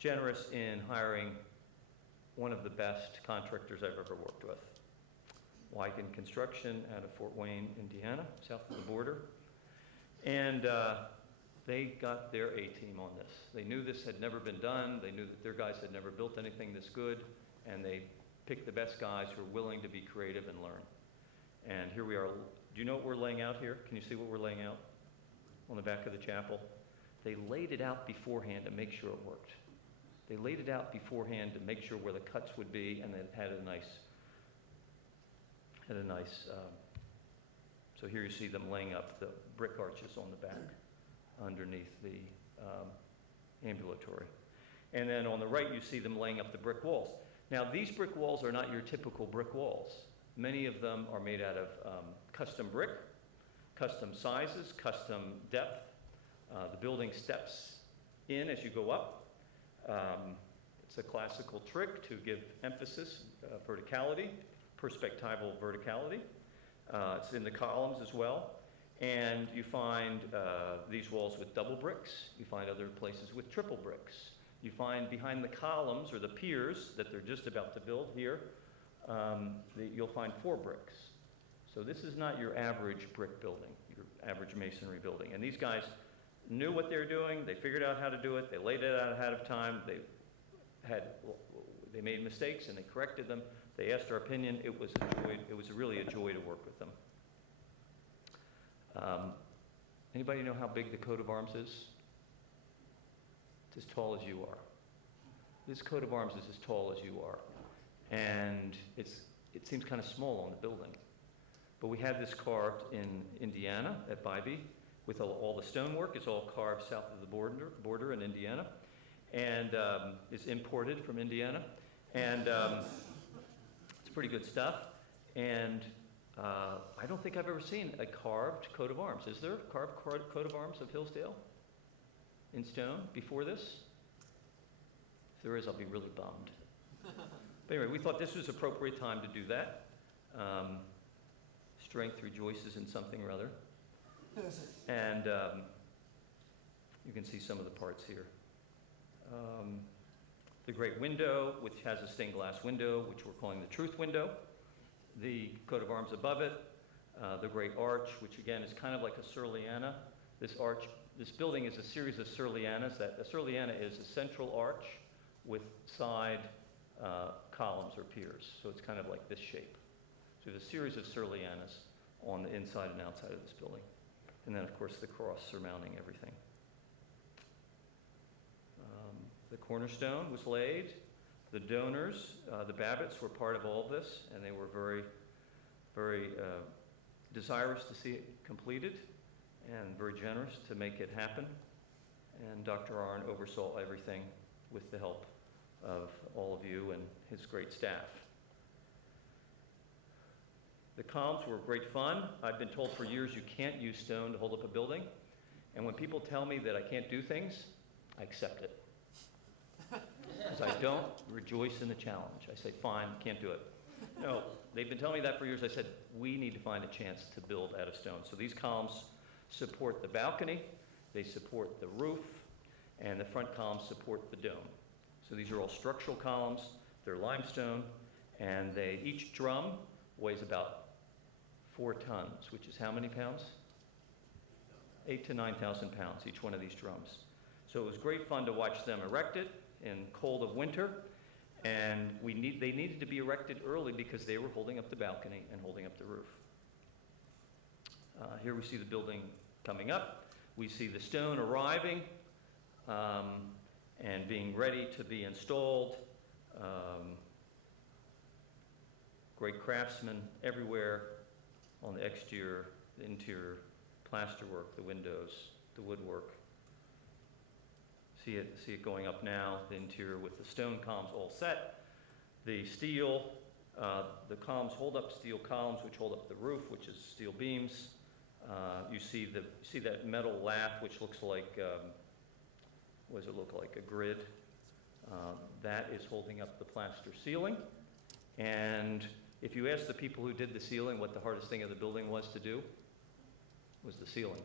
generous in hiring one of the best contractors I've ever worked with. Wygen Construction out of Fort Wayne, Indiana, south of the border. And they got their A-team on this. They knew this had never been done. They knew that their guys had never built anything this good, and they picked the best guys who were willing to be creative and learn. And here we are. Do you know what we're laying out here? Can you see what we're laying out on the back of the chapel? They laid it out beforehand to make sure it worked. They laid it out beforehand to make sure where the cuts would be, and it had a nice, so here you see them laying up the brick arches on the back underneath the ambulatory. And then on the right, you see them laying up the brick walls. Now, these brick walls are not your typical brick walls. Many of them are made out of custom brick, custom sizes, custom depth. The building steps in as you go up. It's a classical trick to give emphasis, verticality, perspectival verticality. It's in the columns as well. And you find these walls with double bricks. You find other places with triple bricks. You find behind the columns or the piers that they're just about to build here, you'll find 4 bricks. So this is not your average brick building, your average masonry building. And these guys knew what they were doing. They figured out how to do it. They laid it out ahead of time. They made mistakes and they corrected them. They asked our opinion. It was really a joy to work with them. Anybody know how big the coat of arms is? It's as tall as you are. This coat of arms is as tall as you are. And it seems kind of small on the building. But we had this carved in Indiana at Bybee with all the stonework. It's all carved south of the border in Indiana. And it's imported from Indiana. And it's pretty good stuff. And I don't think I've ever seen a carved coat of arms. Is there a carved coat of arms of Hillsdale in stone before this? If there is, I'll be really bummed. But anyway, we thought this was appropriate time to do that. Strength rejoices in something or other. And you can see some of the parts here. The great window, which has a stained glass window, which we're calling the truth window. The coat of arms above it. The great arch, which again is kind of like a Surliana. This building is a series of Surlianas. A Surliana is a central arch with side columns or piers. So it's kind of like this shape. So there's a series of Surlianas on the inside and outside of this building. And then, of course, the cross surmounting everything. The cornerstone was laid. The donors, the Babbitts, were part of all of this, and they were very, very desirous to see it completed and very generous to make it happen. And Dr. Arnn oversaw everything with the help of all of you and his great staff. The columns were great fun. I've been told for years you can't use stone to hold up a building. And when people tell me that I can't do things, I accept it. Because I don't rejoice in the challenge. I say, fine, can't do it. No, they've been telling me that for years. I said, we need to find a chance to build out of stone. So these columns support the balcony, they support the roof, and the front columns support the dome. So these are all structural columns. They're limestone, and each drum weighs about 4 tons, which is how many pounds? 8,000 to 9,000 pounds, each one of these drums. So it was great fun to watch them erect it in cold of winter, and they needed to be erected early because they were holding up the balcony and holding up the roof. Here we see the building coming up. We see the stone arriving and being ready to be installed. Great craftsmen everywhere on the exterior, the interior, plasterwork, the windows, the woodwork. See it going up now, the interior with the stone columns all set. The steel, the columns hold up steel columns, which hold up the roof, which is steel beams. You see that metal lath, which looks like, what does it look like, a grid? That is holding up the plaster ceiling. And if you ask the people who did the ceiling what the hardest thing of the building was to do, it was the ceiling.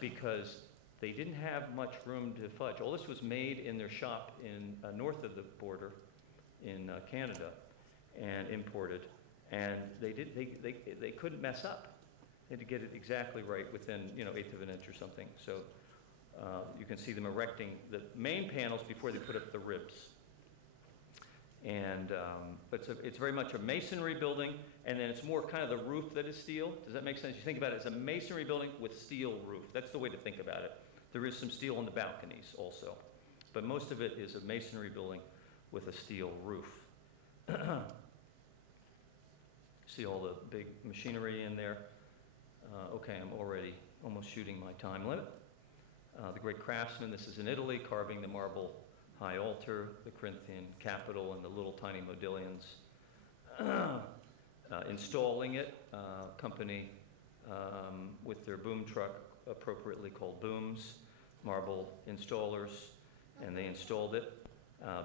Because they didn't have much room to fudge. All this was made in their shop in north of the border in Canada and imported. And they couldn't mess up. They had to get it exactly right within, 1/8 of an inch or something. So you can see them erecting the main panels before they put up the ribs. And it's very much a masonry building, and then it's more kind of the roof that is steel. Does that make sense? You think about it as a masonry building with steel roof. That's the way to think about it. There is some steel on the balconies also, but most of it is a masonry building with a steel roof. See all the big machinery in there. Okay, I'm already almost shooting my time limit. The great craftsman, this is in Italy, carving the marble high altar, the Corinthian capital, and the little tiny modillions. Installing it, company with their boom truck, appropriately called booms, marble installers, and they installed it,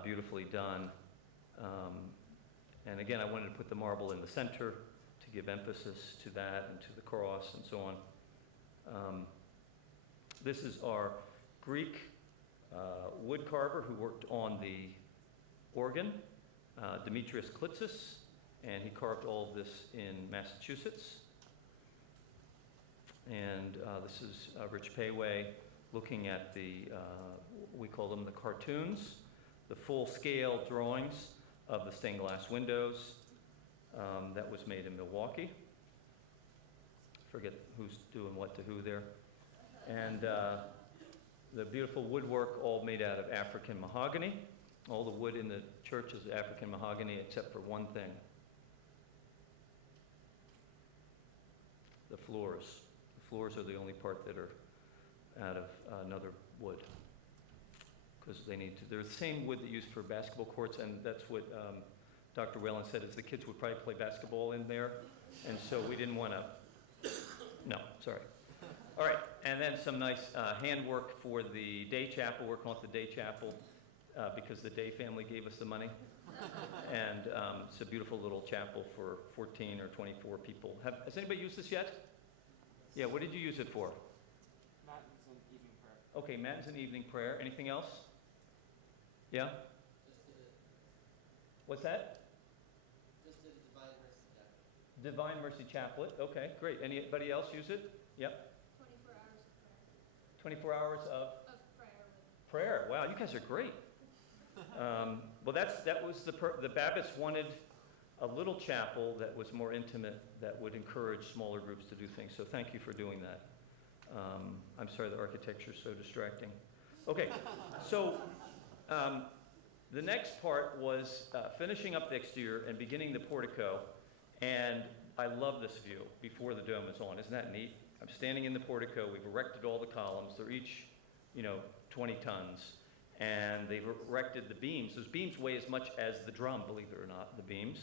beautifully done. And again, I wanted to put the marble in the center to give emphasis to that and to the cross and so on. This is our Greek wood carver who worked on the organ, Demetrius Klitzis, and he carved all of this in Massachusetts. And this is Rich Payway looking at the, we call them the cartoons, the full-scale drawings of the stained glass windows that was made in Milwaukee. Forget who's doing what to who there. And the beautiful woodwork all made out of African mahogany. All the wood in the church is African mahogany except for one thing. The floors. The floors are the only part that are out of another wood. Because they need to, they're the same wood that used for basketball courts, and that's what Dr. Whalen said, is the kids would probably play basketball in there, and so we didn't want to, no, sorry. All right, and then some nice handwork for the day chapel. We're calling it the day chapel because the Day family gave us the money. And it's a beautiful little chapel for 14 or 24 people. Has anybody used this yet? Yeah, what did you use it for? Matins and evening prayer. Okay, matins and evening prayer. Anything else? Yeah? Just did it. What's that? Just did a Divine Mercy Chapel. Divine Mercy Chaplet. Okay, great. Anybody else use it? Yep. 24 hours 24 hours of prayer. of Of prayer. prayer. Wow, you guys are great. Well, that was the Babbitts wanted a little chapel that was more intimate, that would encourage smaller groups to do things. So thank you for doing that. I'm sorry the architecture is so distracting. Okay, so the next part was finishing up the exterior and beginning the portico. And I love this view before the dome is on. Isn't that neat? I'm standing in the portico. We've erected all the columns. They're each, 20 tons. And they've erected the beams. Those beams weigh as much as the drum, believe it or not, the beams.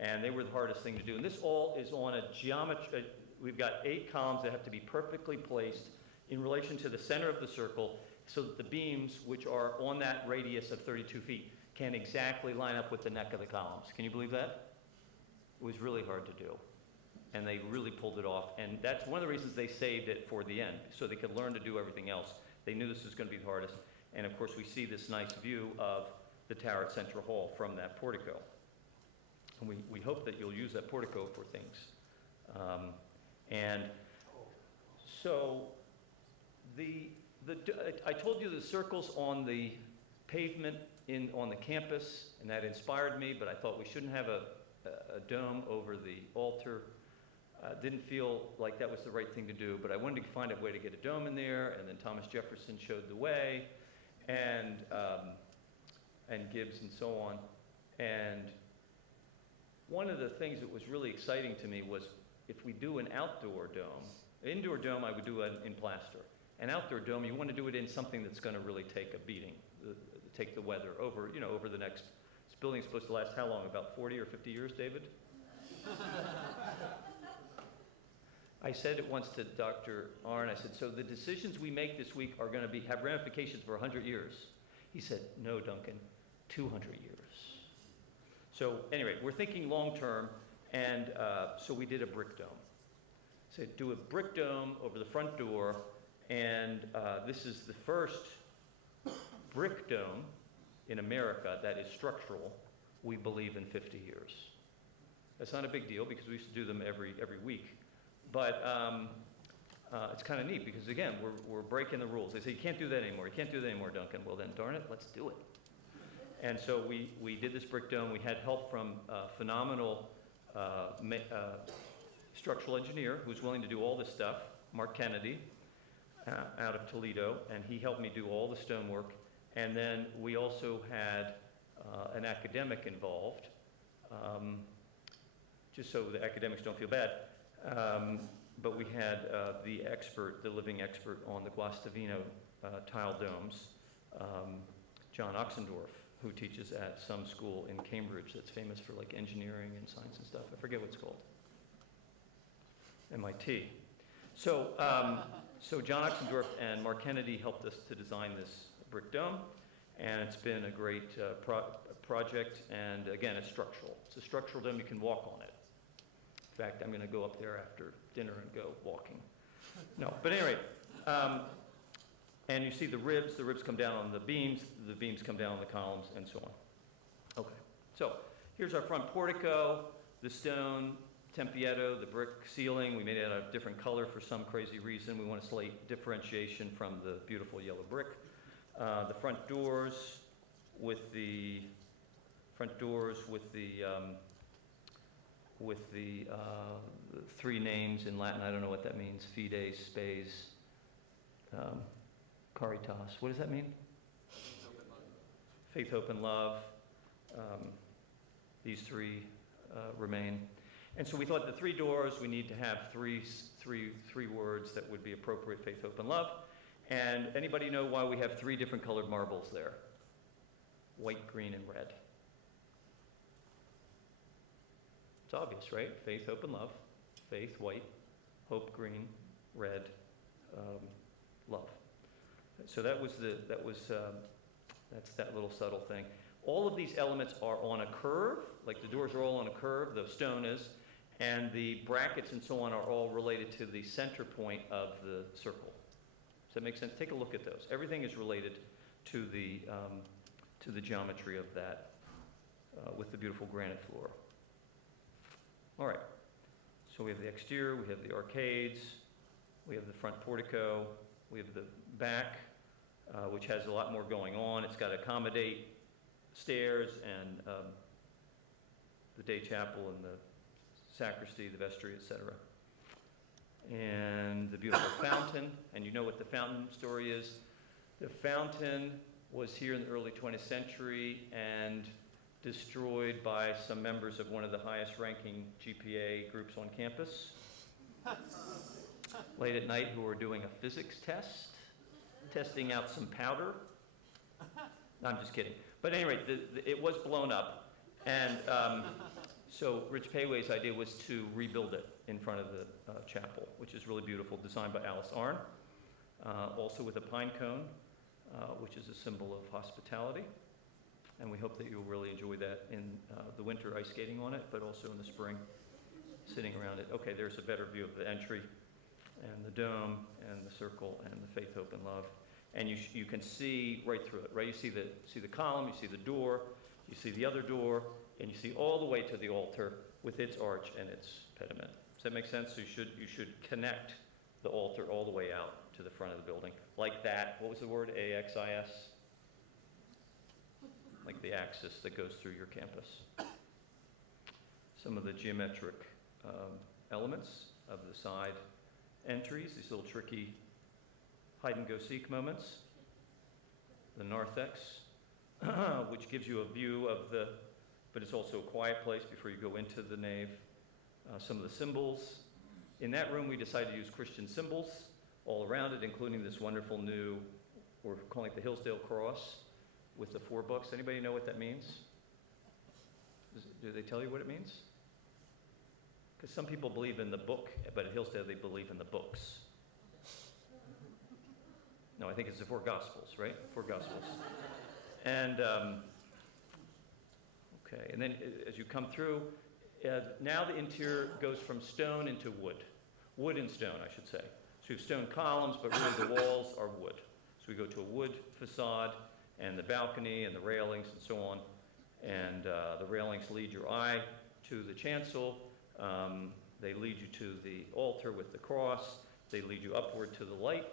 And they were the hardest thing to do. And this all is on a geometry. We've got 8 columns that have to be perfectly placed in relation to the center of the circle so that the beams, which are on that radius of 32 feet, can exactly line up with the neck of the columns. Can you believe that? It was really hard to do. And they really pulled it off. And that's one of the reasons they saved it for the end, so they could learn to do everything else. They knew this was going to be the hardest. And of course, we see this nice view of the tower at Central Hall from that portico. And we hope that you'll use that portico for things. And so I told you the circles on the pavement on the campus, and that inspired me, but I thought we shouldn't have a dome over the altar. Didn't feel like that was the right thing to do, but I wanted to find a way to get a dome in there, and then Thomas Jefferson showed the way, and Gibbs and so on. And one of the things that was really exciting to me was if we do an outdoor dome, indoor dome I would do it in plaster. An outdoor dome, you want to do it in something that's going to really take a beating, take the weather over, over the next, this building's supposed to last how long, about 40 or 50 years, David? I said it once to Dr. Arnn, I said, so the decisions we make this week are going to have ramifications for 100 years. He said, no, Duncan, 200 years. So anyway, we're thinking long term, and so we did a brick dome. So do a brick dome over the front door, and this is the first brick dome in America that is structural, we believe, in 50 years. That's not a big deal because we used to do them every week. But it's kind of neat because, again, we're breaking the rules. They say, you can't do that anymore. You can't do that anymore, Duncan. Well, then, darn it, let's do it. And so we did this brick dome. We had help from a phenomenal structural engineer who was willing to do all this stuff, Mark Kennedy, out of Toledo, and he helped me do all the stonework. And then we also had an academic involved, just so the academics don't feel bad. But we had the living expert on the Guastavino tile domes, John Oxendorf, who teaches at some school in Cambridge that's famous for like engineering and science and stuff. I forget what it's called. MIT. So, so John Oxendorf and Mark Kennedy helped us to design this brick dome, and it's been a great project, and again, it's structural. It's a structural dome, you can walk on it. In fact, I'm gonna go up there after dinner and go walking. No, but anyway, and you see the ribs come down on the beams come down on the columns, and so on. Okay, so here's our front portico, the stone tempietto, the brick ceiling. We made it a different color for some crazy reason. We want a slight differentiation from the beautiful yellow brick. The front doors with the three names in Latin. I don't know what that means. Fides, spes, caritas. What does that mean? Faith, hope, and love. These three remain. And so we thought the three doors, we need to have three words that would be appropriate: faith, hope, and love. And anybody know why we have three different colored marbles there? White, green, and red. It's obvious, right? Faith, hope, and love. Faith, white. Hope, green. Red, love. So that's that little subtle thing. All of these elements are on a curve, like the doors are all on a curve, the stone is, and the brackets and so on are all related to the center point of the circle. Does that make sense? Take a look at those. Everything is related to the geometry of that, with the beautiful granite floor. All right. So we have the exterior, we have the arcades, we have the front portico, we have the back, which has a lot more going on. It's got to accommodate stairs and the day chapel and the sacristy, the vestry, etc. And the beautiful fountain, and you know what the fountain story is. The fountain was here in the early 20th century and destroyed by some members of one of the highest ranking GPA groups on campus late at night, who were doing a physics test, testing out some powder. No, I'm just kidding. But anyway, it was blown up, and so Rich Payway's idea was to rebuild it in front of the chapel, which is really beautiful, designed by Alice Arn, also with a pine cone, which is a symbol of hospitality. And we hope that you'll really enjoy that in the winter, ice skating on it, but also in the spring, sitting around it. Okay, there's a better view of the entry and the dome and the circle and the faith, hope, and love. And you can see right through it, right? You see the column, you see the door, you see the other door, and you see all the way to the altar with its arch and its pediment. Does that make sense? So you should connect the altar all the way out to the front of the building. Like that, what was the word? AXIS? Like the axis that goes through your campus. Some of the geometric elements of the side entries, these little tricky hide-and-go-seek moments. The narthex, which gives you a view of but it's also a quiet place before you go into the nave. Some of the symbols. In that room, we decided to use Christian symbols all around it, including this wonderful new, we're calling it the Hillsdale cross, with the 4 books. Anybody know what that means? Do they tell you what it means? Because some people believe in the book, but at Hillsdale they believe in the books. No, I think it's the 4 Gospels, right? 4 Gospels. And, okay, and then as you come through, now the interior goes from stone into wood. Wood and stone, I should say. So you have stone columns, but really the walls are wood. So we go to a wood facade, and the balcony and the railings and so on. And the railings lead your eye to the chancel. They lead you to the altar with the cross. They lead you upward to the light,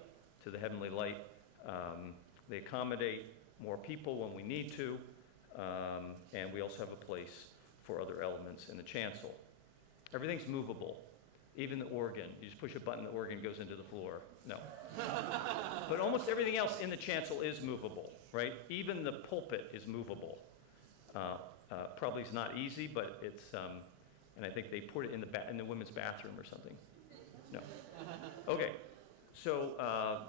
to the heavenly light. They accommodate more people when we need to. And we also have a place for other elements in the chancel. Everything's movable. Even the organ. You just push a button, the organ goes into the floor. No. But almost everything else in the chancel is movable, right? Even the pulpit is movable. Probably is not easy, but it's, and I think they put it in the women's bathroom or something. No. Okay. So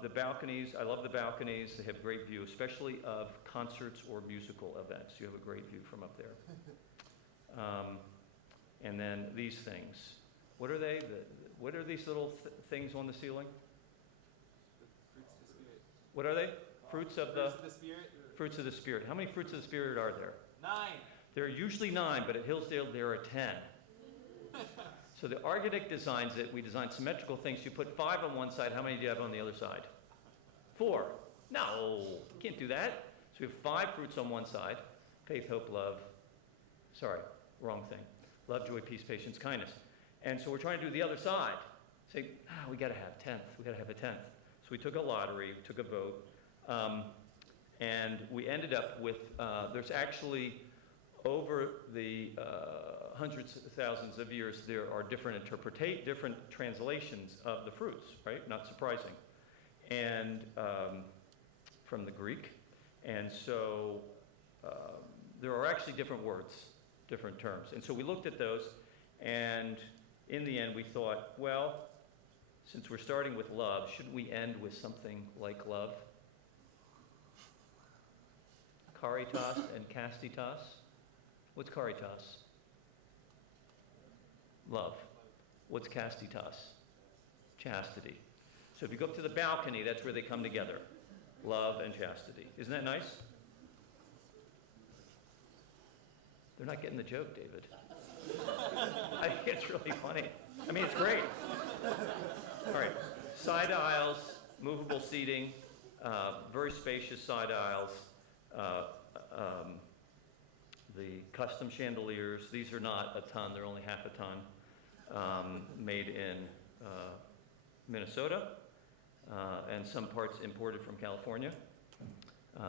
the balconies, I love the balconies. They have great view, especially of concerts or musical events. You have a great view from up there. And then these things. What are they? What are these little things on the ceiling? The fruits of the spirit. What are they? Fruits of the Fruits of the spirit. fruits of the Spirit. How many fruits of the Spirit are there? 9. There are usually 9, but at Hillsdale there are 10. So the architect designs it. We design symmetrical things. You put 5 on one side. How many do you have on the other side? 4. No, you can't do that. So we have 5 fruits on one side. Faith, hope, love. Sorry, wrong thing. Love, joy, peace, patience, kindness. And so we're trying to do the other side. Say, we got to have 10th. We got to have a 10th. So we took a lottery, took a vote, and we ended up with, there's actually, over the hundreds of thousands of years, there are different translations of the fruits, right? Not surprising. And from the Greek. And so there are actually different words, different terms. And so we looked at those, and in the end we thought, well, since we're starting with love, shouldn't we end with something like love? Caritas and castitas. What's caritas? Love. What's castitas? Chastity. So if you go up to the balcony, that's where they come together. Love and chastity. Isn't that nice? They're not getting the joke, David. I think it's really funny. I mean, it's great. All right. Side aisles, movable seating, very spacious side aisles. The custom chandeliers, these are not a ton, they're only half a ton, made in Minnesota, and some parts imported from California.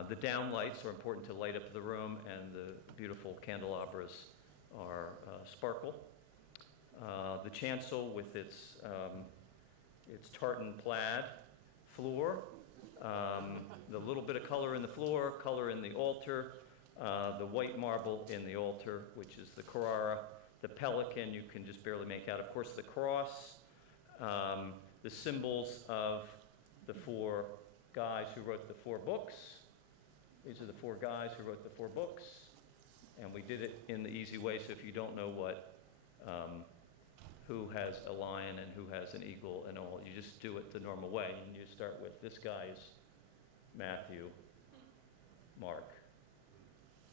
The down lights are important to light up the room, and the beautiful candelabras are sparkle. The chancel with its tartan plaid floor, the little bit of color in the floor, color in the altar, the white marble in the altar, which is the Carrara, the pelican you can just barely make out. Of course, the cross, the symbols of the 4 guys who wrote the 4 books. These are the 4 guys who wrote the 4 books. And we did it in the easy way, so if you don't know who has a lion and who has an eagle and all, you just do it the normal way. And you start with, this guy is Matthew, Mark,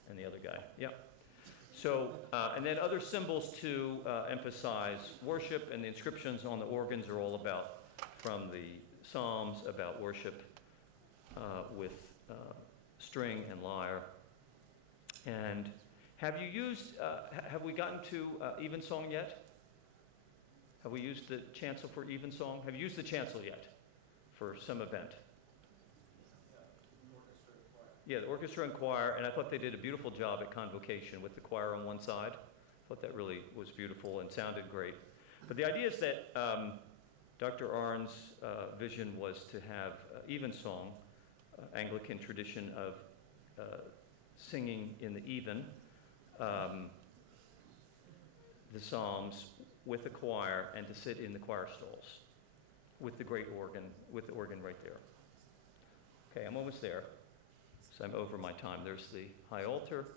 and the other guy. Yep. So, and then other symbols to emphasize worship, and the inscriptions on the organs are all about, from the Psalms, about worship with string and lyre. And have you used, have we gotten to evensong yet? Have we used the chancel for evensong? Have you used the chancel yet for some event? Yeah, the orchestra and choir, and I thought they did a beautiful job at convocation with the choir on one side. I thought that really was beautiful and sounded great. But the idea is that Dr. Arndt's vision was to have evensong, Anglican tradition of singing in the even, the Psalms with the choir, and to sit in the choir stalls with the great organ, with the organ right there. Okay, I'm almost there. So I'm over my time. There's the high altar.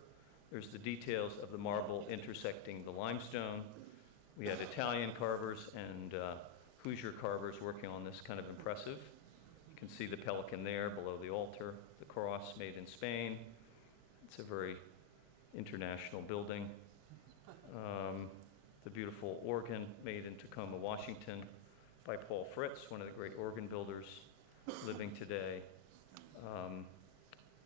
There's the details of the marble intersecting the limestone. We had Italian carvers and Hoosier carvers working on this, kind of impressive. You can see the pelican there below the altar, the cross made in Spain. It's a very international building. The beautiful organ made in Tacoma, Washington by Paul Fritz, one of the great organ builders living today.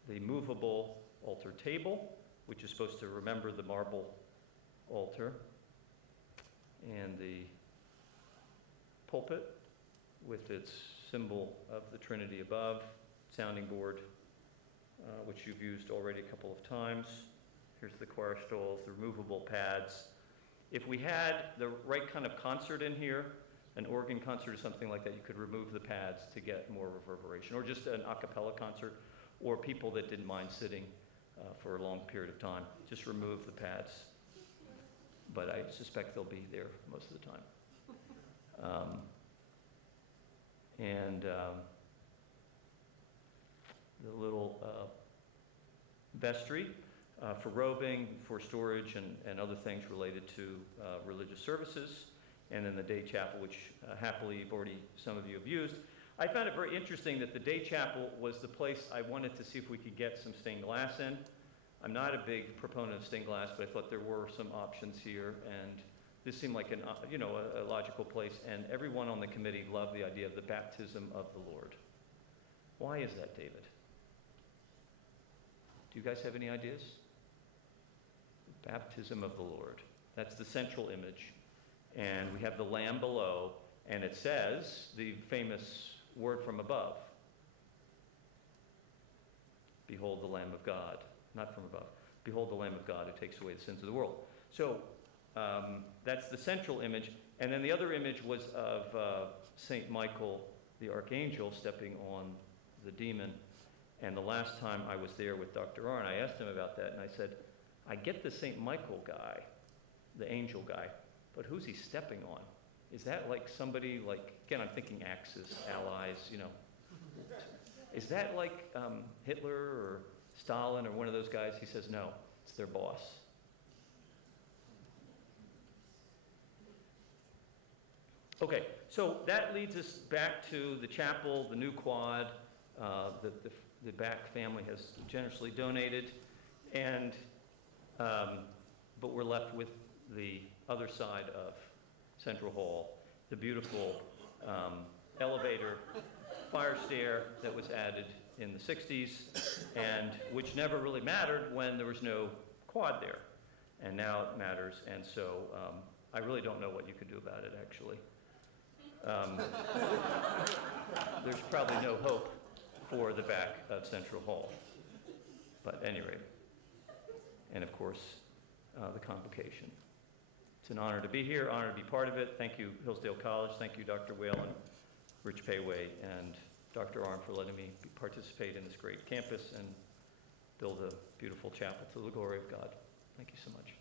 The movable altar table, which is supposed to remember the marble altar, and the pulpit with its symbol of the Trinity above, sounding board, which you've used already a couple of times. Here's the choir stalls, the removable pads. If we had the right kind of concert in here, an organ concert or something like that, you could remove the pads to get more reverberation, or just an a cappella concert, or people that didn't mind sitting for a long period of time, just remove the pads. But I suspect they'll be there most of the time. The little vestry for robing, for storage, and other things related to religious services. and then the day chapel, which happily some of you have used. I found it very interesting that the day chapel was the place I wanted to see if we could get some stained glass in. I'm not a big proponent of stained glass, but I thought there were some options here, and this seemed like a logical place, and everyone on the committee loved the idea of the baptism of the Lord. Why is that, David? Do you guys have any ideas? Baptism of the Lord. That's the central image. And we have the Lamb below, and it says the famous word from above. Behold the Lamb of God. Not from above. Behold the Lamb of God who takes away the sins of the world. So that's the central image. And then the other image was of St. Michael, the archangel, stepping on the demon. And the last time I was there with Dr. Arn, I asked him about that, and I said, I get the St. Michael guy, the angel guy, but who's he stepping on? Is that like somebody like, again, I'm thinking Axis, Allies, Is that like Hitler or Stalin or one of those guys? He says, no, it's their boss. Okay, so that leads us back to the chapel, the new quad, the Back family has generously donated, and but we're left with the other side of Central Hall, the beautiful elevator, fire stair that was added in the 60s, and which never really mattered when there was no quad there, and now it matters, and so I really don't know what you could do about it, actually. There's probably no hope for the back of Central Hall. But at any rate, and of course, the convocation. It's an honor to be here, honor to be part of it. Thank you, Hillsdale College. Thank you, Dr. Whalen, Rich Payway, and Dr. Arn for letting me participate in this great campus and build a beautiful chapel to the glory of God. Thank you so much.